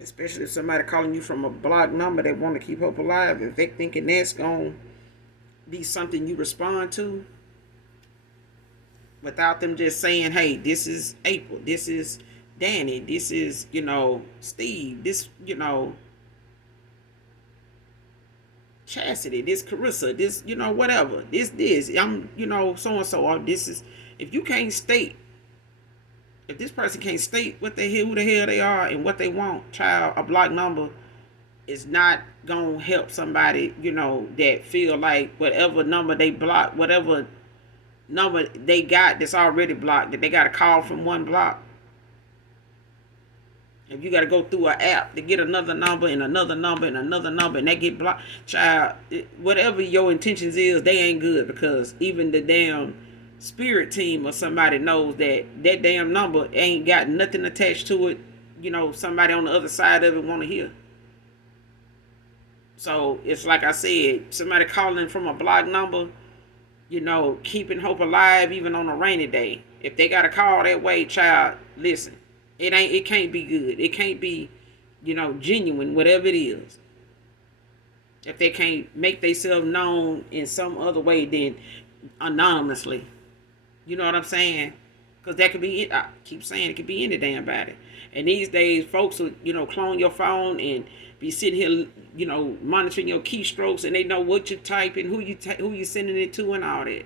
especially if somebody calling you from a block number that want to keep hope alive, if they thinking that's going to be something you respond to, without them just saying, hey, this is April, this is Danny, this is, you know, Steve, this, you know, Chastity, this Carissa, this, you know, whatever, this, I'm, you know, so and so, or this is, if you can't state, if this person can't state what they who the hell they are and what they want, child, a block number is not gonna help somebody, you know, that feel like whatever number they block, whatever number they got that's already blocked, that they got to call from one block. If you got to go through an app to get another number and another number and another number and they get blocked, child, whatever your intentions is, they ain't good, because even the damn spirit team or somebody knows that that damn number ain't got nothing attached to it. You know, somebody on the other side of it want to hear. So it's like I said, somebody calling from a block number, you know, keeping hope alive even on a rainy day. If they got a call that way, child, listen. It can't be good. It can't be, you know, genuine, whatever it is. If they can't make themselves known in some other way than anonymously. You know what I'm saying? Because that could be, I keep saying it could be any damn body. And these days, folks will, clone your phone and be sitting here, monitoring your keystrokes, and they know what you type and who you sending it to and all that.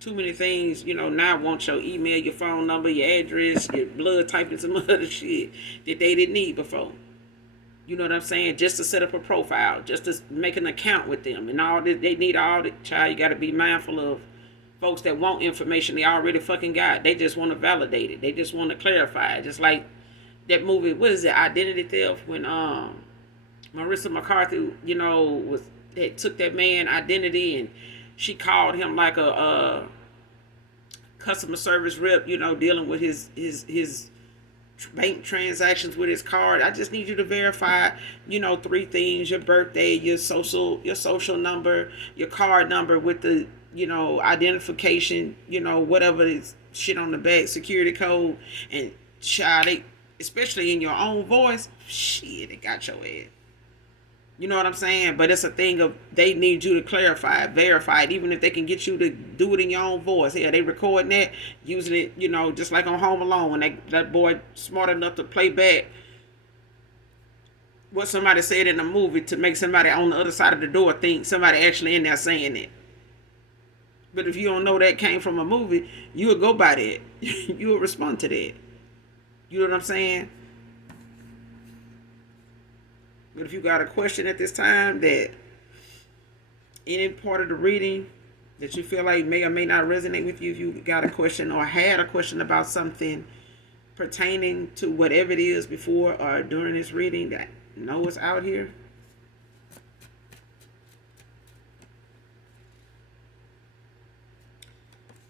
Too many things, now want your email, your phone number, your address, your blood type, and some other shit that they didn't need before. You know what I'm saying? Just to set up a profile, just to make an account with them, and all that. They need all the child. You got to be mindful of folks that want information they already fucking got. They just want to validate it. They just want to clarify it. Just like that movie. What is it? Identity Theft. When Marissa McCarthy, was that took that man identity and she called him like a customer service rep. Dealing with his bank transactions with his card. I just need you to verify, three things: your birthday, your social number, your card number with the, identification, whatever is shit on the back, security code, and child, especially in your own voice, shit, it got your ass. You know what I'm saying? But it's a thing of they need you to clarify it, verify it, even if they can get you to do it in your own voice. Yeah, they recording that, using it, just like on Home Alone when that boy smart enough to play back what somebody said in the movie to make somebody on the other side of the door think somebody actually in there saying it. But if you don't know that came from a movie, you would go by that. You would respond to that. You know what I'm saying? But if you got a question at this time that any part of the reading that you feel like may or may not resonate with you, if you got a question or had a question about something pertaining to whatever it is before or during this reading that know it's out here,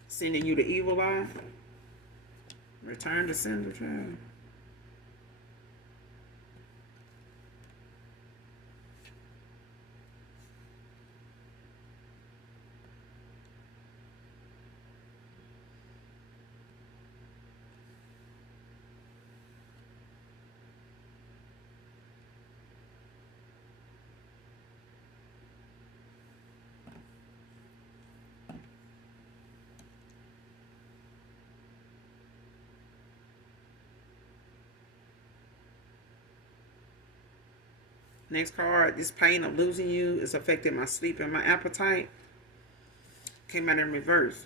sending you the evil eye, return to sender, child. Next card, this pain of losing you is affecting my sleep and my appetite. Came out in reverse.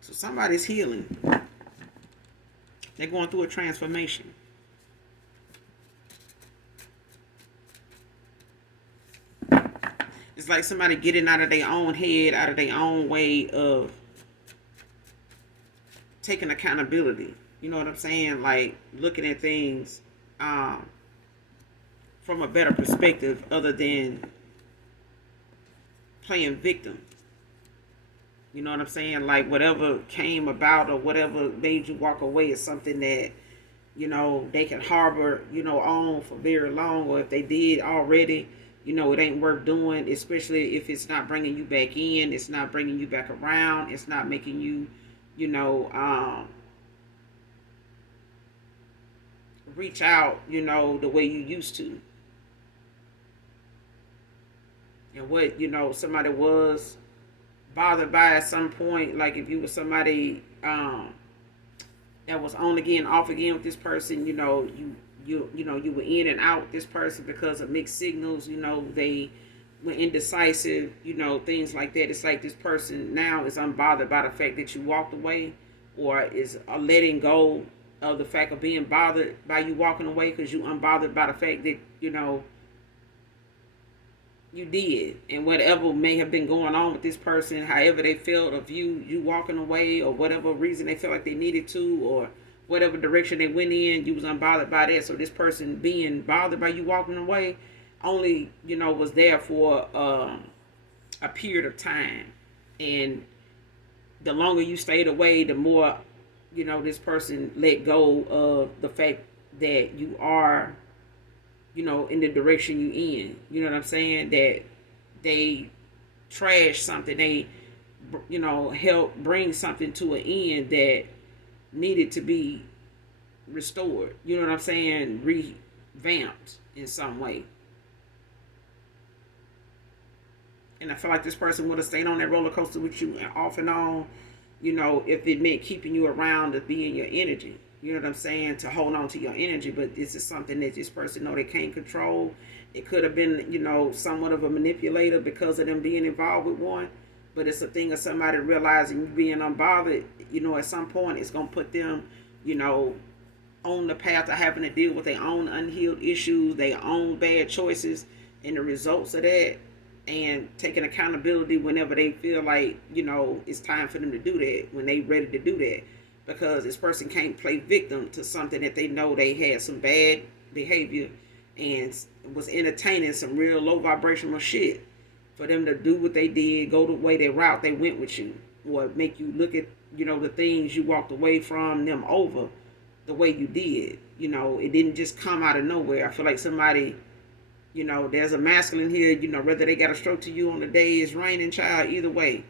So somebody's healing. They're going through a transformation. It's like somebody getting out of their own head, out of their own way of taking accountability. You know what I'm saying? Like looking at things from a better perspective other than playing victim. You know what I'm saying? Like whatever came about or whatever made you walk away is something that, they can harbor, on for very long. Or if they did already, it ain't worth doing, especially if it's not bringing you back in, it's not bringing you back around, it's not making you, reach out, the way you used to. And what, somebody was bothered by at some point, like if you were somebody that was on again, off again with this person, you were in and out with this person because of mixed signals, they were indecisive, things like that. It's like this person now is unbothered by the fact that you walked away, or is letting go of the fact of being bothered by you walking away because you unbothered by the fact that, you did, and whatever may have been going on with this person, however they felt of you walking away, or whatever reason they felt like they needed to, or whatever direction they went in, you was unbothered by that. So this person being bothered by you walking away only, was there for a period of time. And the longer you stayed away, the more, this person let go of the fact that you are, in the direction you in. You know what I'm saying? That they trash something. They, help bring something to an end that needed to be restored. You know what I'm saying? Revamped in some way. And I feel like this person would have stayed on that roller coaster with you and off and on, if it meant keeping you around to be in your energy. You know what I'm saying? To hold on to your energy. But this is something that this person know they can't control. It could have been, somewhat of a manipulator because of them being involved with one. But it's a thing of somebody realizing you being unbothered, at some point it's gonna put them, you know, on the path of having to deal with their own unhealed issues, their own bad choices, and the results of that, and taking accountability whenever they feel like, it's time for them to do that, when they ready to do that. Because this person can't play victim to something that they know they had some bad behavior and was entertaining some real low vibrational shit. For them to do what they did, go the way they route they went with you, or make you look at, the things you walked away from them over the way you did. It didn't just come out of nowhere. I feel like somebody, there's a masculine here, whether they got a stroke to you on the day it's raining, child, either way,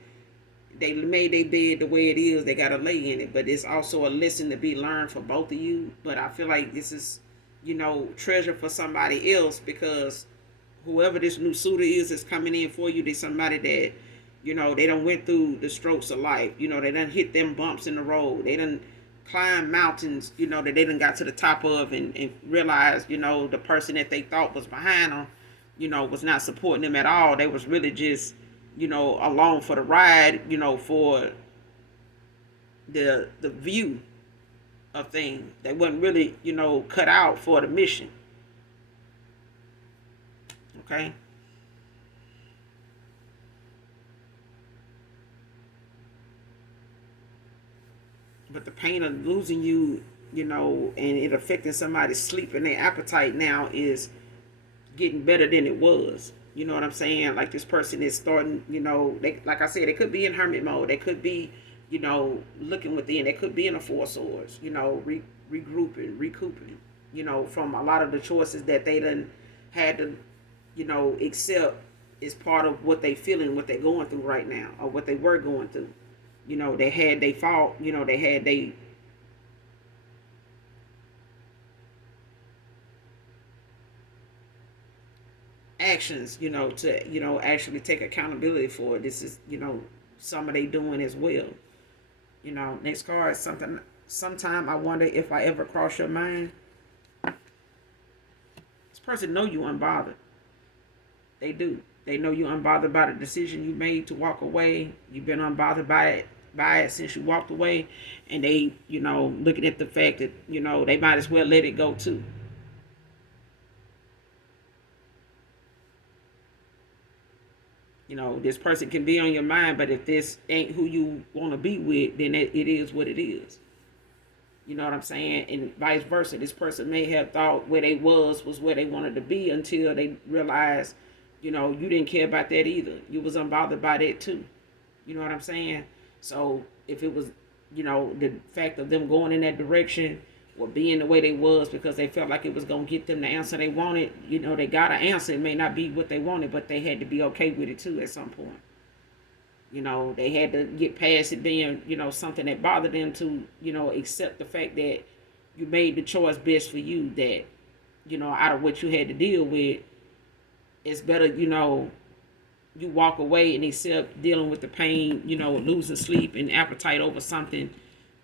they made their bed the way it is, they got to lay in it. But it's also a lesson to be learned for both of you. But I feel like this is, treasure for somebody else, because whoever this new suitor is that's coming in for you, there's somebody that, they done went through the strokes of life. They done hit them bumps in the road. They done climbed mountains, that they done got to the top of, and realized, the person that they thought was behind them, was not supporting them at all. They was really just, along for the ride, for the view of things. They wasn't really, cut out for the mission. Okay? But the pain of losing you, and it affecting somebody's sleep and their appetite now is getting better than it was. You know what I'm saying? Like, this person is starting, they, like I said, they could be in hermit mode. They could be, looking within. They could be in a four swords, regrouping, recouping, from a lot of the choices that they done had to, accept is part of what they feeling, what they're going through right now, or what they were going through. They had they fault, they had they actions, to, actually take accountability for it. This is, some of they doing as well. Next card, something, sometime I wonder if I ever cross your mind. This person know you unbothered. They do. They know you unbothered by the decision you made to walk away. You've been unbothered by it since you walked away. And they, looking at the fact that, they might as well let it go too. This person can be on your mind, but if this ain't who you want to be with, then it is what it is. You know what I'm saying? And vice versa. This person may have thought where they was where they wanted to be, until they realized, you didn't care about that either. You was unbothered by that too. You know what I'm saying? So if it was, the fact of them going in that direction or being the way they was because they felt like it was going to get them the answer they wanted, they got an answer. It may not be what they wanted, but they had to be okay with it too at some point. They had to get past it being, something that bothered them to, accept the fact that you made the choice best for you, that, out of what you had to deal with, it's better, you walk away and accept dealing with the pain, losing sleep and appetite over something,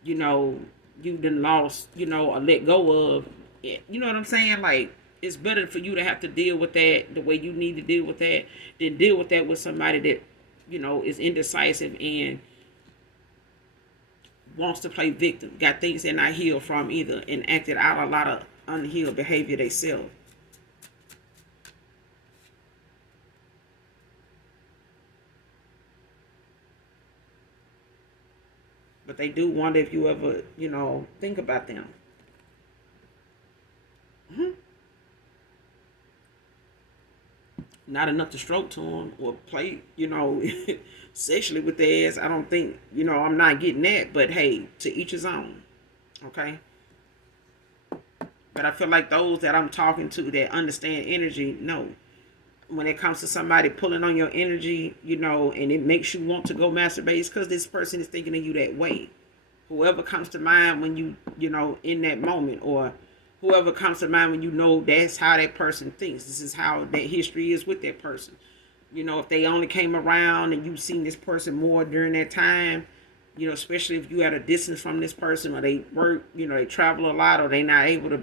you done lost, or let go of. You know what I'm saying? Like, it's better for you to have to deal with that the way you need to deal with that than deal with that with somebody that, is indecisive and wants to play victim, got things they're not healed from either, and acted out a lot of unhealed behavior themselves. But they do wonder if you ever, think about them. Mm-hmm. Not enough to stroke to them or play, sexually with their ass. I don't think, I'm not getting that. But hey, to each his own. Okay? But I feel like those that I'm talking to that understand energy know. When it comes to somebody pulling on your energy, and it makes you want to go masturbate, it's because this person is thinking of you that way. Whoever comes to mind when you, in that moment, or whoever comes to mind when that's how that person thinks. This is how that history is with that person. If they only came around and you've seen this person more during that time, especially if you at a distance from this person, or they work, they travel a lot, or they not able to,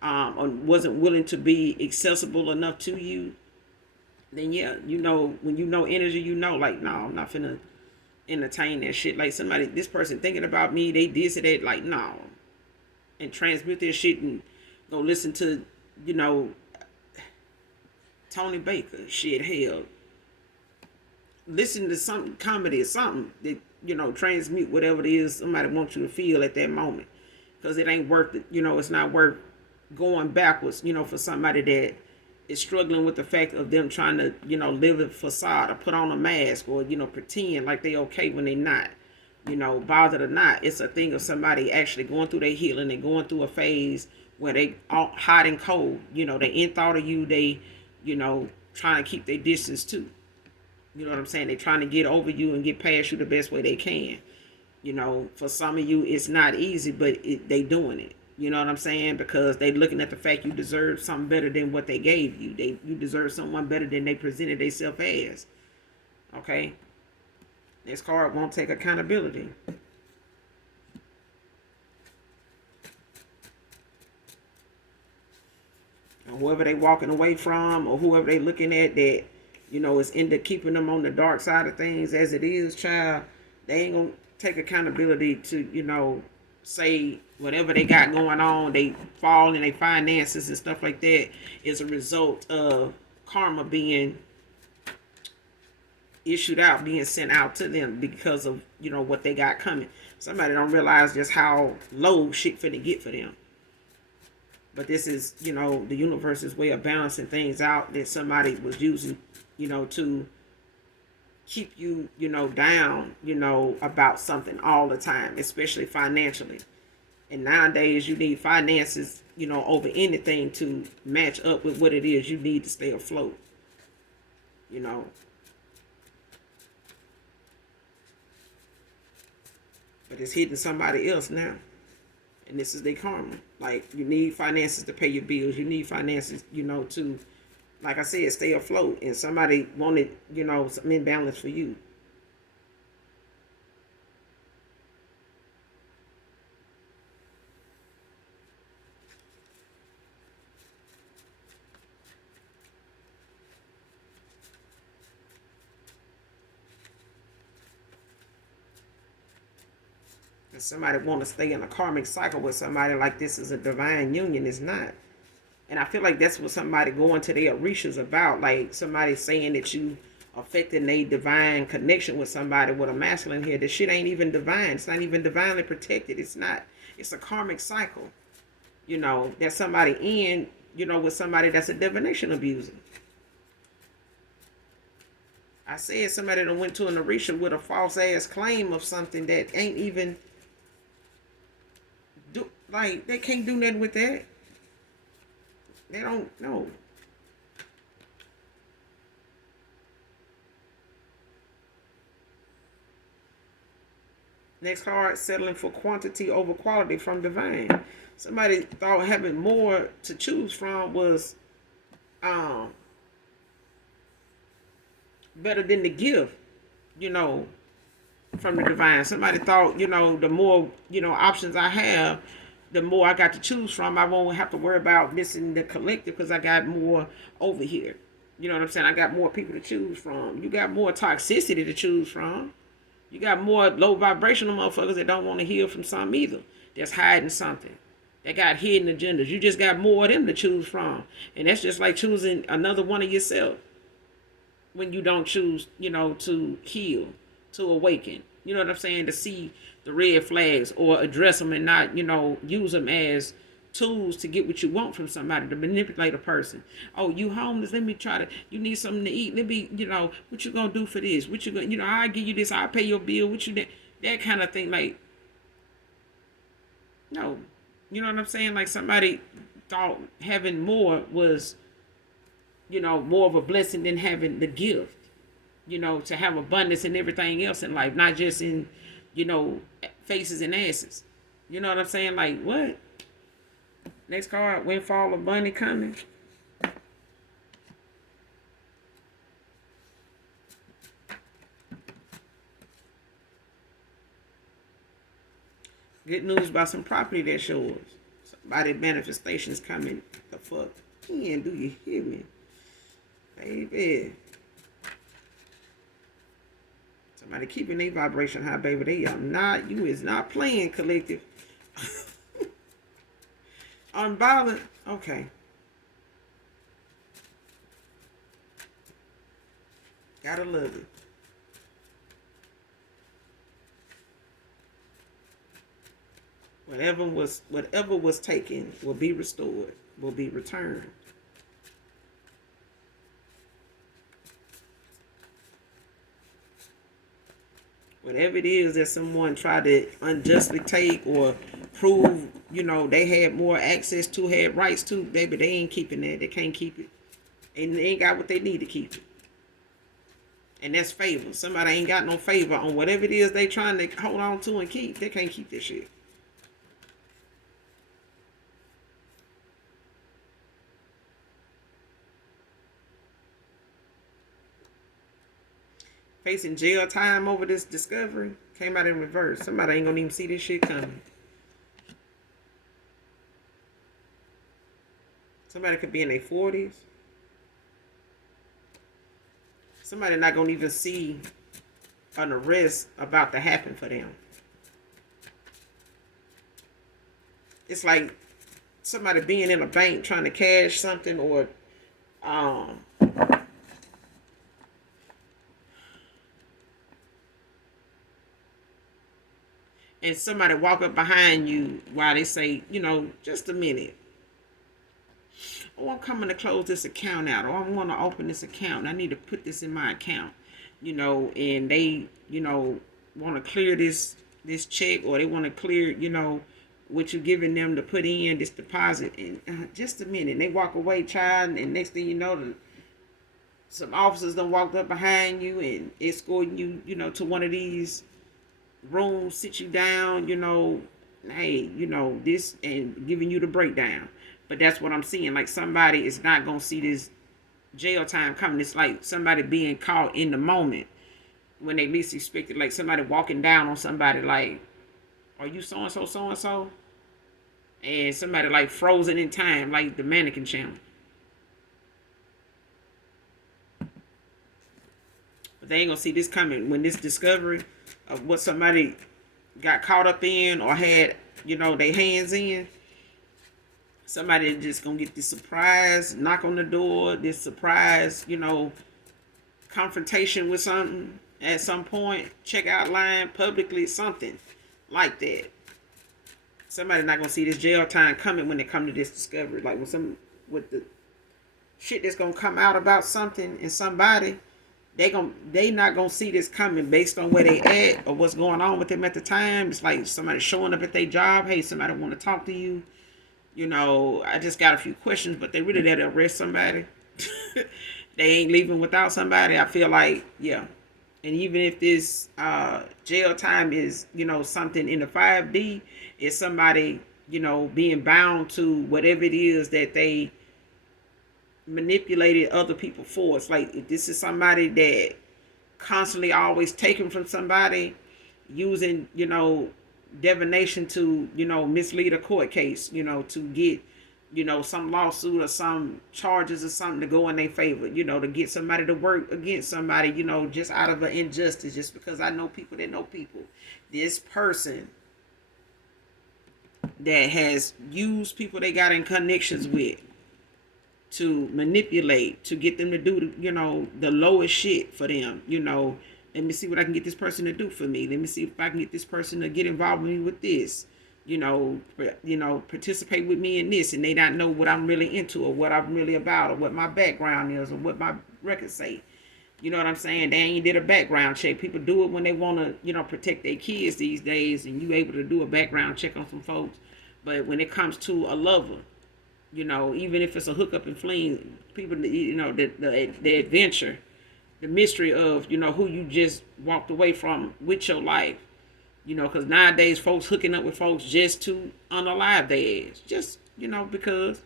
or wasn't willing to be accessible enough to you, then yeah, when energy, like, no, I'm not finna entertain that shit. Like, somebody, this person thinking about me, they this and that, like, no. And transmute their shit and go listen to, you know, Tony Baker, shit, hell. Listen to some comedy or something that, transmute whatever it is somebody wants you to feel at that moment. Because it ain't worth it. It's not worth going backwards, for somebody that is struggling with the fact of them trying to, live a facade or put on a mask, or, pretend like they okay when they not. Bothered or not, it's a thing of somebody actually going through their healing and going through a phase where they all hot and cold. They in thought of you, they, trying to keep their distance too. You know what I'm saying? They're trying to get over you and get past you the best way they can. For some of you, it's not easy, but they doing it. You know what I'm saying? Because they looking at the fact you deserve something better than what they gave you. You deserve someone better than they presented themselves as. Okay? This card won't take accountability. And whoever they walking away from, or whoever they looking at that, is into keeping them on the dark side of things as it is, child, they ain't gonna take accountability to, say whatever they got going on, they fall in their finances and stuff like that, is a result of karma being issued out, being sent out to them because of, what they got coming. Somebody don't realize just how low shit finna get for them. But this is, the universe's way of balancing things out that somebody was using, to keep you, down, about something all the time, especially financially. And nowadays you need finances, over anything to match up with what it is you need to stay afloat. But it's hitting somebody else now. And this is their karma. Like, you need finances to pay your bills. You need finances, to, like I said, stay afloat. And somebody wanted, some imbalance for you. And somebody want to stay in a karmic cycle with somebody like this is a divine union. It's not. And I feel like that's what somebody going to their Orishas about. Like, somebody saying that you affecting a divine connection with somebody with a masculine here. This shit ain't even divine. It's not even divinely protected. It's not. It's a karmic cycle. That somebody in, with somebody that's a divination abuser. I said somebody that went to an Orisha with a false ass claim of something that ain't even do, like, they can't do nothing with that. They don't know. Next card, settling for quantity over quality from divine. Somebody thought having more to choose from was better than the gift, from the divine. Somebody thought, the more, options I have, the more I got to choose from. I won't have to worry about missing the collective because I got more over here. You know what I'm saying? I got more people to choose from. You got more toxicity to choose from. You got more low vibrational motherfuckers that don't want to heal from some either. That's hiding something. They got hidden agendas. You just got more of them to choose from. And that's just like choosing another one of yourself when you don't choose, to heal, to awaken. You know what I'm saying? To see the red flags or address them and not, use them as tools to get what you want from somebody, to manipulate a person. Oh, you homeless? Let me try to, you need something to eat? Let me, what you gonna do for this? What you gonna, I'll give you this, I'll pay your bill. What you, that kind of thing. Like, no. You know what I'm saying? Like, somebody thought having more was, more of a blessing than having the gift. To have abundance in everything else in life, not just in, faces and asses. You know what I'm saying? Like, what? Next card, windfall of money coming. Good news about some property that's yours. Somebody manifestations coming. The fuck? In, do you hear me? Baby. Somebody keeping their vibration high, baby. They are not, you is not playing, collective. Unviolent. Okay. Gotta love it. Whatever was taken will be restored, will be returned. Whatever it is that someone tried to unjustly take or prove, they had more access to, had rights to, baby, they ain't keeping that. They can't keep it. And they ain't got what they need to keep it. And that's favor. Somebody ain't got no favor on whatever it is they trying to hold on to and keep. They can't keep this shit. Facing jail time over this discovery came out in reverse. Somebody ain't gonna even see this shit coming. Somebody could be in their 40s. Somebody not gonna even see an arrest about to happen for them. It's like somebody being in a bank trying to cash something, or and somebody walk up behind you while they say, just a minute. Oh, I'm coming to close this account out, or I want to open this account. I need to put this in my account, and they, want to clear this check, or they want to clear, what you're giving them to put in this deposit. And just a minute, and they walk away, child, and next thing you know, some officers done walked up behind you and escorting you, to one of these rooms, sit you down, hey, this, and giving you the breakdown. But that's what I'm seeing. Like, somebody is not going to see this jail time coming. It's like somebody being caught in the moment when they least expect it. Like somebody walking down on somebody like, are you so-and-so, so-and-so? And somebody like frozen in time, like the mannequin channel. But they ain't going to see this coming when this discovery of what somebody got caught up in or had, their hands in. Somebody just gonna get this surprise knock on the door, this surprise, confrontation with something at some point, checkout line, publicly, something like that. Somebody not gonna see this jail time coming when they come to this discovery. Like with the shit that's gonna come out about something and somebody, they not gonna see this coming based on where they at or what's going on with them at the time. It's like somebody showing up at their job. Hey, somebody want to talk to you. I just got a few questions, but they really there to arrest somebody. They ain't leaving without somebody. I feel like, yeah. And even if this jail time is, something in the 5D, it's somebody, being bound to whatever it is that they manipulated other people for. It's like, if this is somebody that constantly always taking from somebody, using, divination to, mislead a court case, to get, some lawsuit or some charges or something to go in their favor, to get somebody to work against somebody, just out of an injustice, just because I know people that know people. This person that has used people they got in connections with to manipulate, to get them to do, the lowest shit for them, let me see what I can get this person to do for me. Let me see if I can get this person to get involved with me with this, participate with me in this, and they not know what I'm really into or what I'm really about or what my background is or what my records say. You know what I'm saying? They ain't did a background check. People do it when they want to, protect their kids these days, and you able to do a background check on some folks. But when it comes to a lover, even if it's a hookup and fling, people, the adventure, the mystery of, who you just walked away from with your life, because nowadays folks hooking up with folks just to unalive their ass, just, because,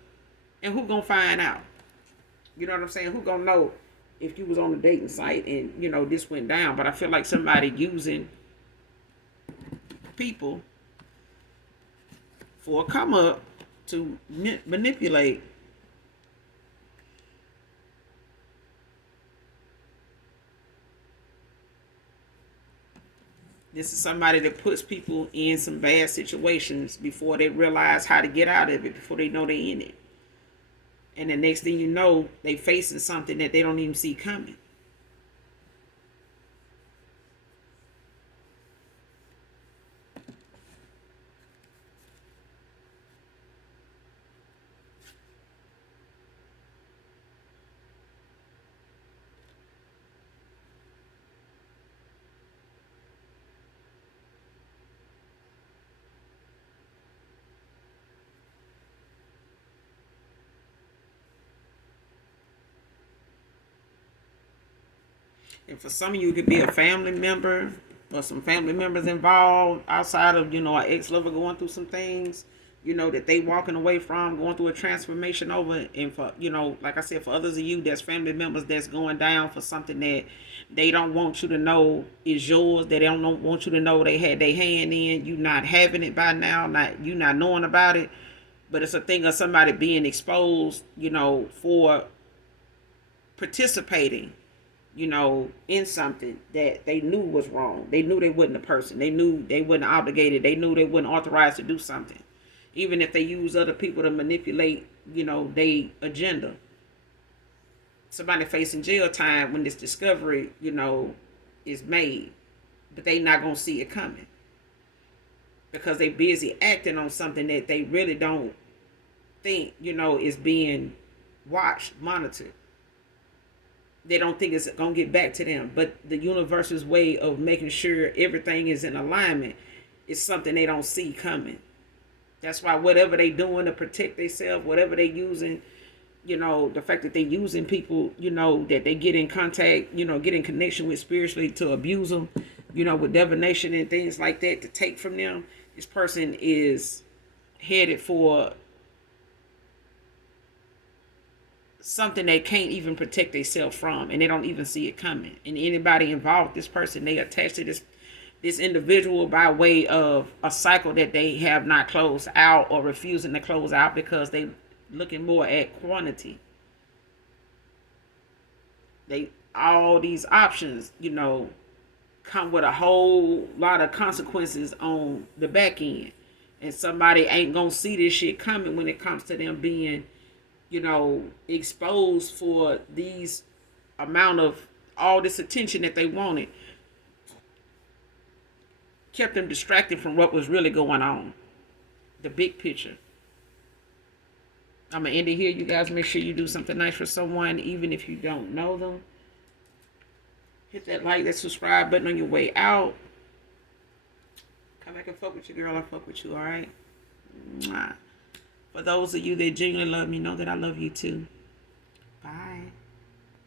and who gonna find out? You know what I'm saying? Who gonna know if you was on a dating site and, this went down? But I feel like somebody using people for a come up to manipulate. This is somebody that puts people in some bad situations before they realize how to get out of it, before they know they're in it. And the next thing you know, they facing something that they don't even see coming. And for some of you, it could be a family member or some family members involved outside of, an ex-lover going through some things, that they walking away from, going through a transformation over. And for, like I said, for others of you, there's family members that's going down for something that they don't want you to know is yours. They don't want you to know they had their hand in. You not having it by now, you not knowing about it. But it's a thing of somebody being exposed, for participating in something that they knew was wrong. They knew they wasn't a person. They knew they wasn't obligated. They knew they wasn't authorized to do something. Even if they use other people to manipulate, their agenda. Somebody facing jail time when this discovery, is made. But they not going to see it coming. Because they busy acting on something that they really don't think, is being watched, monitored. They don't think it's going to get back to them. But the universe's way of making sure everything is in alignment is something they don't see coming. That's why whatever they doing to protect themselves, whatever they using, the fact that they using people, that they get in contact, get in connection with spiritually to abuse them, with divination and things like that to take from them. This person is headed for something they can't even protect themselves from, and they don't even see it coming. And anybody involved with this person, they attach to this individual by way of a cycle that they have not closed out or refusing to close out because they looking more at quantity. All these options, come with a whole lot of consequences on the back end. And somebody ain't gonna see this shit coming when it comes to them being exposed for these amount of all this attention that they wanted. Kept them distracted from what was really going on. The big picture. I'm going to end it here. You guys make sure you do something nice for someone, even if you don't know them. Hit that like, that subscribe button on your way out. Come back and fuck with you, girl. I fuck with you, all right? Mwah. For those of you that genuinely love me, know that I love you too.